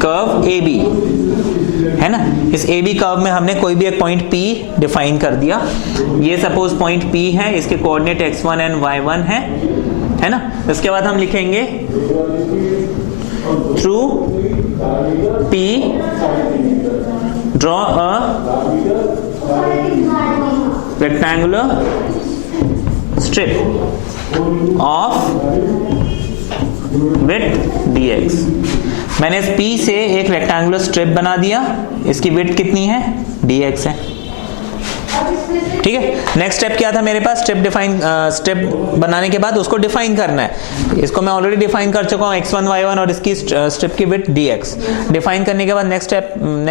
curve A B, है ना। इस ए बी कर्व में हमने कोई भी एक पॉइंट P डिफाइन कर दिया। ये सपोज पॉइंट P है, इसके कोऑर्डिनेट x1 एंड y1 है ना। इसके बाद हम लिखेंगे through P draw a rectangular strip of width dx। मैंने इस P से एक रेक्टेंगुलर स्ट्रिप बना दिया, इसकी विड्थ कितनी है, dx है। ठीक है, नेक्स्ट स्टेप क्या था मेरे पास, स्ट्रिप बनाने के बाद उसको डिफाइन करना है। इसको मैं ऑलरेडी डिफाइन कर चुका हूँ, x1 y1 और इसकी स्ट्रिप की विड्थ dx। डिफाइन करने के बाद नेक्स्ट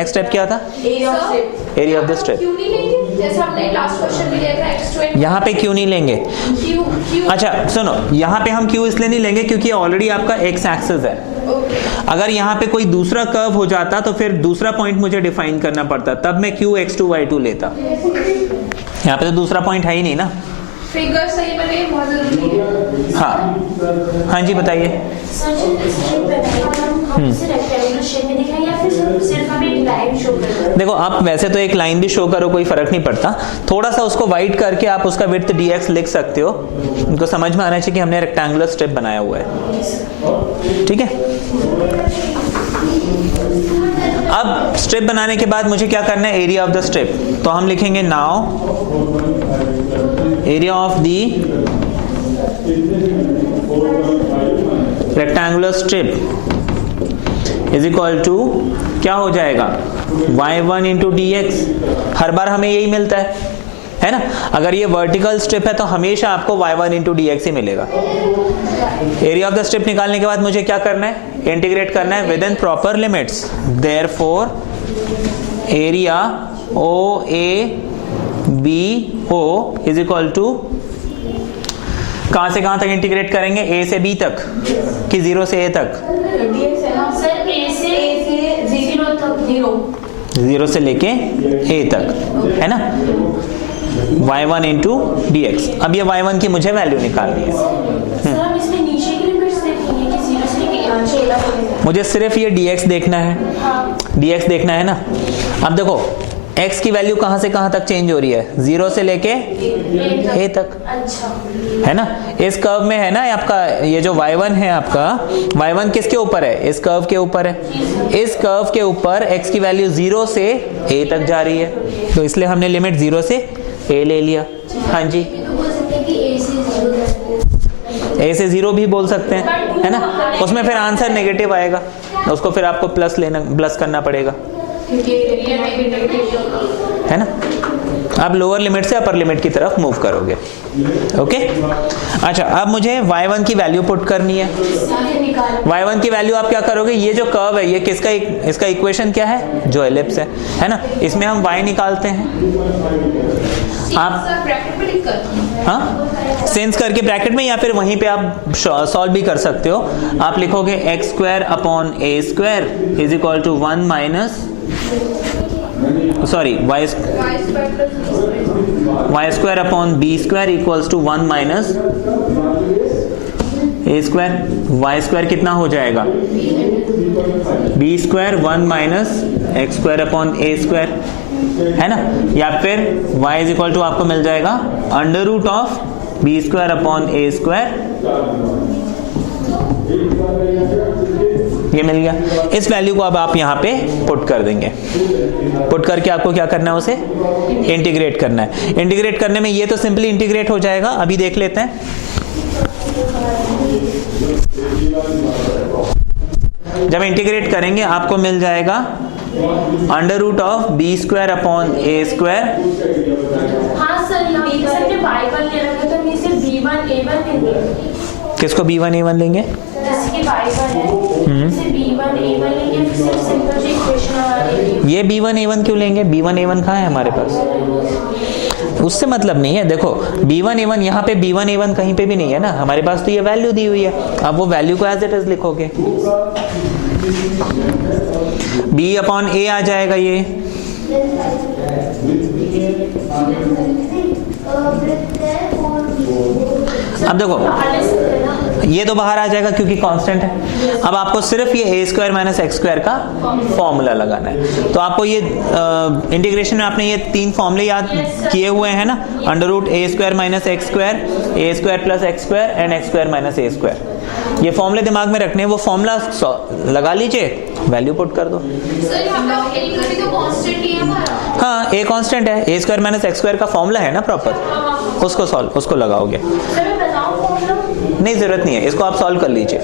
स्टेप क्या था, एरिया ऑफ द स्ट्रिप। क्यों नहीं लेंगे, जैसे हमने लास्ट क्वेश्चन में लिया था x2 यहाँ पे क्यों नहीं लेंगे, क्यों अच्छा सुनो, यहाँ पे हम क्यों इसलिए नहीं लेंगे क्योंकि ऑलरेडी आपका x एक्सिस है। अगर यहाँ पे कोई दूसरा कर्व हो जाता तो फिर दूसरा पॉइंट मुझे डिफाइन करना पड़ता, तब मैं q x2 y2 लेता। यहाँ पे तो दूसरा पॉइंट है ही नहीं ना। फिगर सही बने बहुत जरूरी है। हाँ हाँ जी बताइए। सर हम इसे रेक्टेंगुलर शेप में दिखाएं या फिर सिर्फ हमें एक लाइन शो करना। देखो आप वैसे तो एक लाइन भी शो करो, कोई फर्क नहीं पड़ता, थोड़ा सा उसको वाइड करके आप उसका विड्थ dx लिख सकते हो। उनको समझ में आना चाहिए कि हमने रेक्टेंगुलर स्ट्रिप बनाया हुआ है। ठीक है, अब स्ट्रिप बनाने के बाद मुझे क्या करना है, एरिया ऑफ द स्ट्रिप। तो हम लिखेंगे now area of the rectangular strip is equal to क्या हो जाएगा, y1 इंटू dx। हर बार हमें यही मिलता है ना। अगर ये वर्टिकल स्ट्रिप है तो हमेशा आपको y1 इंटू dx ही मिलेगा। एरिया ऑफ द स्ट्रिप निकालने के बाद मुझे क्या करना है, इंटीग्रेट करना है within proper limits. Therefore area O A B O is equal to, कहां से कहां तक इंटीग्रेट करेंगे, a से b तक कि 0 से a तक, सर a से 0 तक, 0 से लेके a तक, है ना। y1 into dx। अब ये y1 की मुझे वैल्यू निकालनी है। सर हम इसमें नीचे की लिमिट्स देखेंगे कि 0 से लेके 6 तक। मुझे सिर्फ ये dx देखना है। हाँ। dx देखना है ना। अब देखो x की वैल्यू कहां से कहां तक चेंज हो रही है, 0 से लेके a तक, अच्छा है ना। इस कर्व में है ना आपका ये जो y1 है, आपका y1 किसके ऊपर है, इस कर्व के ऊपर है। इस कर्व के ऊपर x की वैल्यू 0 से a तक जा रही है, तो इसलिए हमने लिमिट 0 से a ले लिया। हाँ जी, a से 0 भी बोल सकते हैं, है ना। उसमें फिर आंसर नेगेटिव आएगा, उसको फिर आपको प्लस करना पड़ेगा, है ना। आप लोअर लिमिट से अपर लिमिट की तरफ मूव करोगे। ओके, अच्छा अब मुझे y1 की वैल्यू पुट करनी है। y1 की वैल्यू आप क्या करोगे, ये जो कर्व है ये किसका, इसका इक्वेशन क्या है, जो एलिप्स है ना। इसमें हम y निकालते हैं। आप ब्रैकेट में लिख कर, हाँ सेंस करके ब्रैकेट में, या फिर वहीं पे आप सॉल्व भी कर सकते हो। आप लिखोगे x square upon a square is equal to 1 minus, sorry y square upon b square equals to 1 minus a square. y square कितना हो जाएगा, b square 1 minus x square upon a square, है ना। या फिर y इज इक्वल टू आपको मिल जाएगा under root of b square upon a square, ये मिल गया। इस वैल्यू को अब आप यहाँ पे पुट कर देंगे। पुट करके आपको क्या करना है, उसे इंटीग्रेट करना है। इंटीग्रेट करने में ये तो सिंपली इंटीग्रेट हो जाएगा, अभी देख लेते हैं। जब इंटीग्रेट करेंगे आपको मिल जाएगा under root of B square upon A square. हाँ सर, यहाँ पे सर ने y1 ले रखा तो हम इसे b1 a1 लेंगे। किसको b1 a1 लेंगे, जैसे कि y1 है, इसे b1 a1 लेंगे, फिर सिर्फ सिंपल सी इक्वेशन हमारी। ये b1 a1 क्यों लेंगे, b1 a1 कहाँ है हमारे पास। उससे मतलब नहीं है। देखो b1 a1 यहाँ पे b1 a1 कहीं पे भी नहीं है ना, हमारे पास तो ये वैल्यू दी हुई है। अब वो वैल्यू को एज इट इज लिखोगे, b अपॉन a आ जाएगा ये। अब देखो ये तो बाहर आ जाएगा क्योंकि कांस्टेंट है। अब आपको सिर्फ ये a square minus X square का फॉर्मूला लगाना है। तो आपको ये इंटीग्रेशन में आपने ये 3 फॉर्मूले याद किए हुए हैं ना, under root a square minus X square, a square plus X square and X square minus a square. ये फॉर्मूले दिमाग में रखने हैं, वो फॉर्मूला लगा लीजिए, वैल्यू पुट कर दो। सर यहाँ पे a भी तो कांस्टेंट ही है हमारा। हाँ a कांस्टेंट है, a square minus X square का फॉर्मूला है ना प्रॉपर, उसको लगाओगे। सर मैं बताऊं फॉर्मूला? नहीं जरूरत नहीं है, इसको आप सॉल्व कर लीजिए।